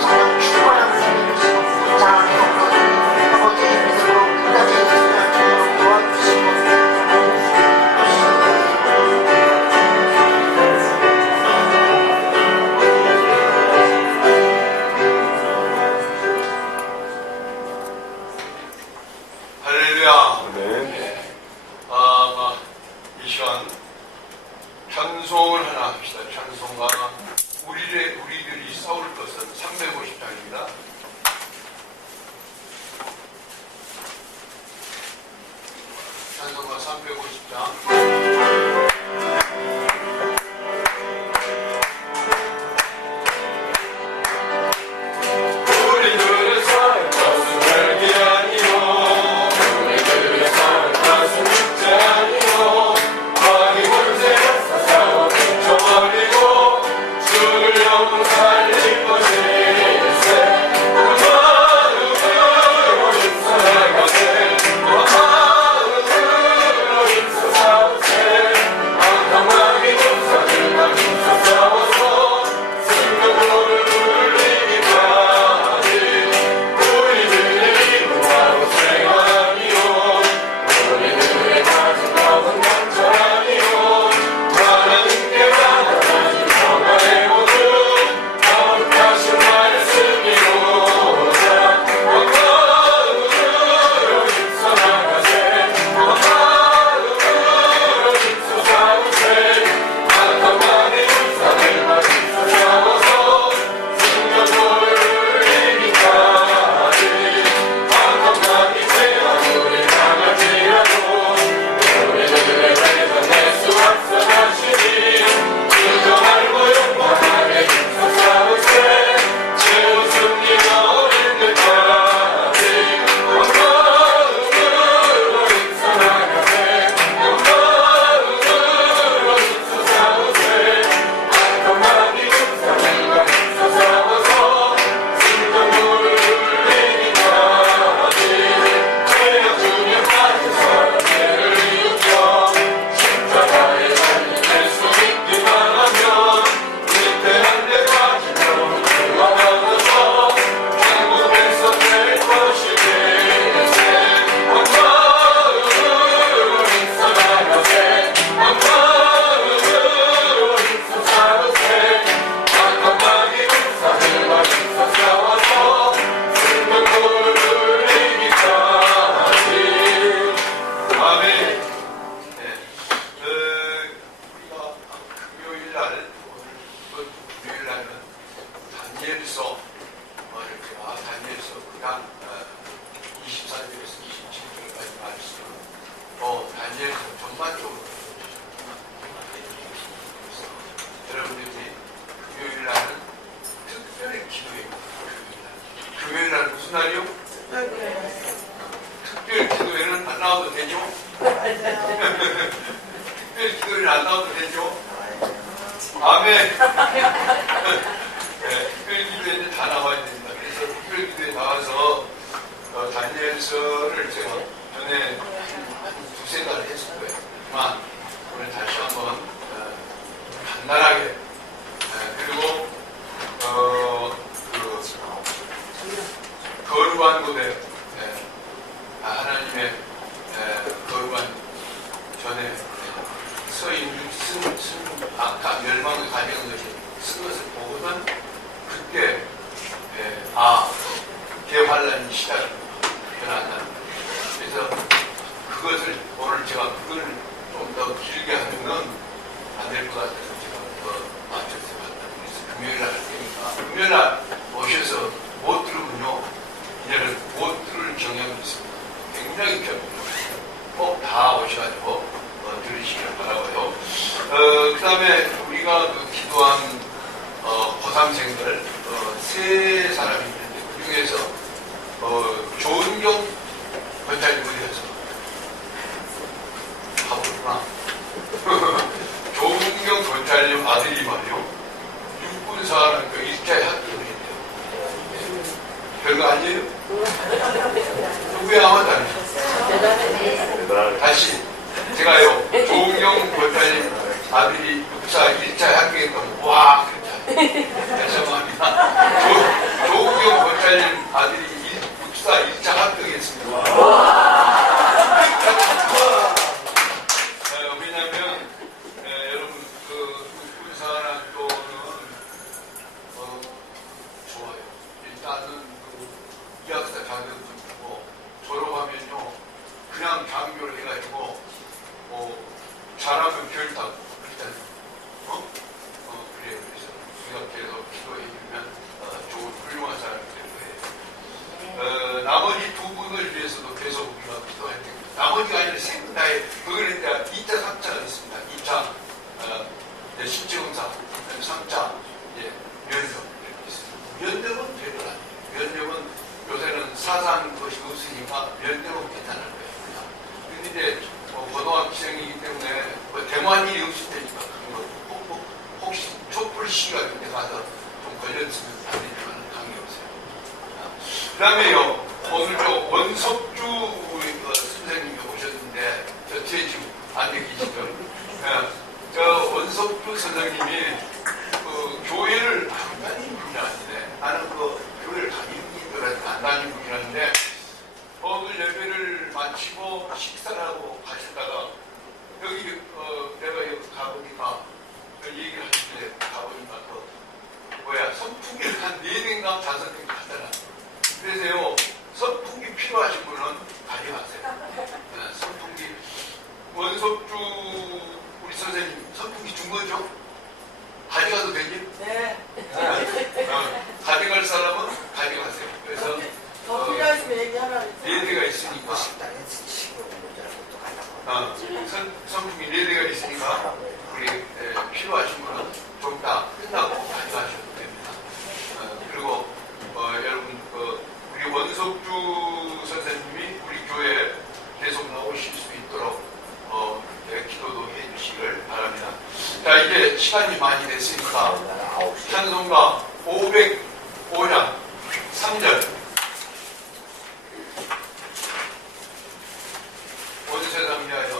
성령 충만함을 주시고 사랑의 아버지 믿음으로 끝까지 승리할 수 있도록 도와주시고 할렐루야. 네. 이 시간 찬송을 하나 합시다. 찬송가 우리들이 싸울 것은 350장입니다. 찬송가 350장. 우리들의 살 것은 별게 아니요 우리들의 살 것은 육체 아니요 마귀 문제에서 싸워 붙여버리고 주를 영원 살릴 것일세. 마음으로 인사하세 마음으로 인사하세 악한 마귀 군사들과 힘써 싸워서 승격으로를 울리기까지 우리들의 이루하고 생활이요 우리들의 가진 것은 강철아니요 하나님께 나아가지 평화의 모든 거룩하신 말씀이로다. 마음으로 입성하세 마음으로 입성하세 악한 마귀 군사들과 힘써 싸워서 승격을 울리기까지 악한 마귀 제왕들이 강할지라도 우리들의 배선 예수 앞서가시니 그저 알고 용감하게 힘써 싸우세 최후 승리가 어린 데까지 마음으로 입성하세 마음으로 힘써 싸우세 악한 마귀 군사들과 힘써 싸워서 승격을 울리기까지 되어주며 빠진 사람들을 이웃겨 십자가에 달릴 수 있기만 하면 위태한 데까지 너무 들어가면서 행복해서 될 것이겠세. 마음으로 입성하세 마음으로 힘써 싸우세 악한 마귀 군사들과 힘써 싸워서 승격을 울리기까지. 아멘. 우리가 금요일 날 오늘 금요일 날은 다니엘서 이렇게 다니엘서 9장 24절에서 27절까지 말씀 다니엘서 전반적으로 여러분들이 금요일 날은 특별히 기도해요. 금요일 날 무슨 날이요? 특별 기도회는 안 나와도 되죠? 특별 기도회는 안 나와도 되죠? 아멘. 네, 특별 기도회는 다 나와야 됩니다. 그래서 특별 기도회 나와서 다니엘서를 제가 전에 한 두세 달 했을 거예요. 하지만 오늘 다시 한번 간단하게 그리고 거룩한 곳에 하나님의 거룩한 전에 서인 아까 멸망을 가져간 것이 쓴 것을 보고는 그때 대환란이 시작이 일어난다. 그래서 그것을 오늘 제가 그걸 좀 더 길게 하면은 안 될 것 같아서 제가 더 맞춰서 갔다. 그래서 금요일 날 할 테니까 언제나 오셔서 못 들으면요, 이제는 못 들을 경향이 있습니다. 굉장히 꼭 다 오셔가지고 들으시길 바라고요. 그 다음에 우리가 그 기도한 고삼생들 세 사람이 있는데 그 중에서 조은경 권사님을 위해서 가보구나. 조은경 권사님 아들이 말이요, 육군사라는 그 일자의 학교를 했대요. 별거 아니에요? 누구야 아무도 아니죠. 다시 제가요, 조은경 권사님 아들이 육사 1차 학교에 가면 와 그랬잖아요. 죄송합니다. 조은경 권사님 아들이 육사 1차 합격했습니다. 왜냐하면 여러분 그 육군사학교는 좋아요. 일단은 그 이학사 자격증 주고 졸업하면요 그냥 장교를 해가지고 잘하면 별 따고 그랬잖아요. 그래요. 그래서 우리가 계속 기도해주면 좋은 훌륭한 사람이 될 거예요. 나머지 두 분을 위해서도 계속 우리가 기도할 텐데, 나머지가 아니라 세 분 다에 그걸 이제 2차, 3차가 있습니다. 2차 신체검사, 3차 면접 이렇게 있습니다. 면접은 별로 아니에요. 면접은 요새는 사상 것이 없으니까 면접은 괜찮을 거예요. 근데 이제 고등학생이기 때문에 대만이 없을 테니까 혹시 촛불 시가 이렇게 가서 좀 걸렸으면 다니지만 관계없어요. 그 다음에요, 오늘 저 원석주 선생님이 오셨는데, 저 뒤에 지금 앉아 계시죠. 저 원석주 선생님이 그 교회를 안 다니는 분이 아닌데, 나는 그 교회를 다니는 분이라서 안 다니는 분이라는데, 오늘 예배를 마치고 식사를 하고 가시다가 여기 내가 여기 가보니까 얘기를 하시길래 가보니까 선풍기를 한 4대인가 5대 갖다라. 그래서요, 선풍기 필요하신 분은 가져가세요. 선풍기 원석주 우리 선생님 선풍기 준 거죠? 가져가도 되지? 네. 가져갈 사람은 가져가세요. 그래서 더 필요하시면 얘기하라. 4대가 있으니까 선풍기 4대가 있으니까 우리 필요하신 분은 좀 다 끝나고 가져가셔도 됩니다. 그리고 여러분 우리 원석주 선생님이 우리 교회에 계속 나오실 수 있도록 기도도 해주시길 바랍니다. 자, 이제 시간이 많이 됐으니까 찬송가 505장 3절 온 세상 위하여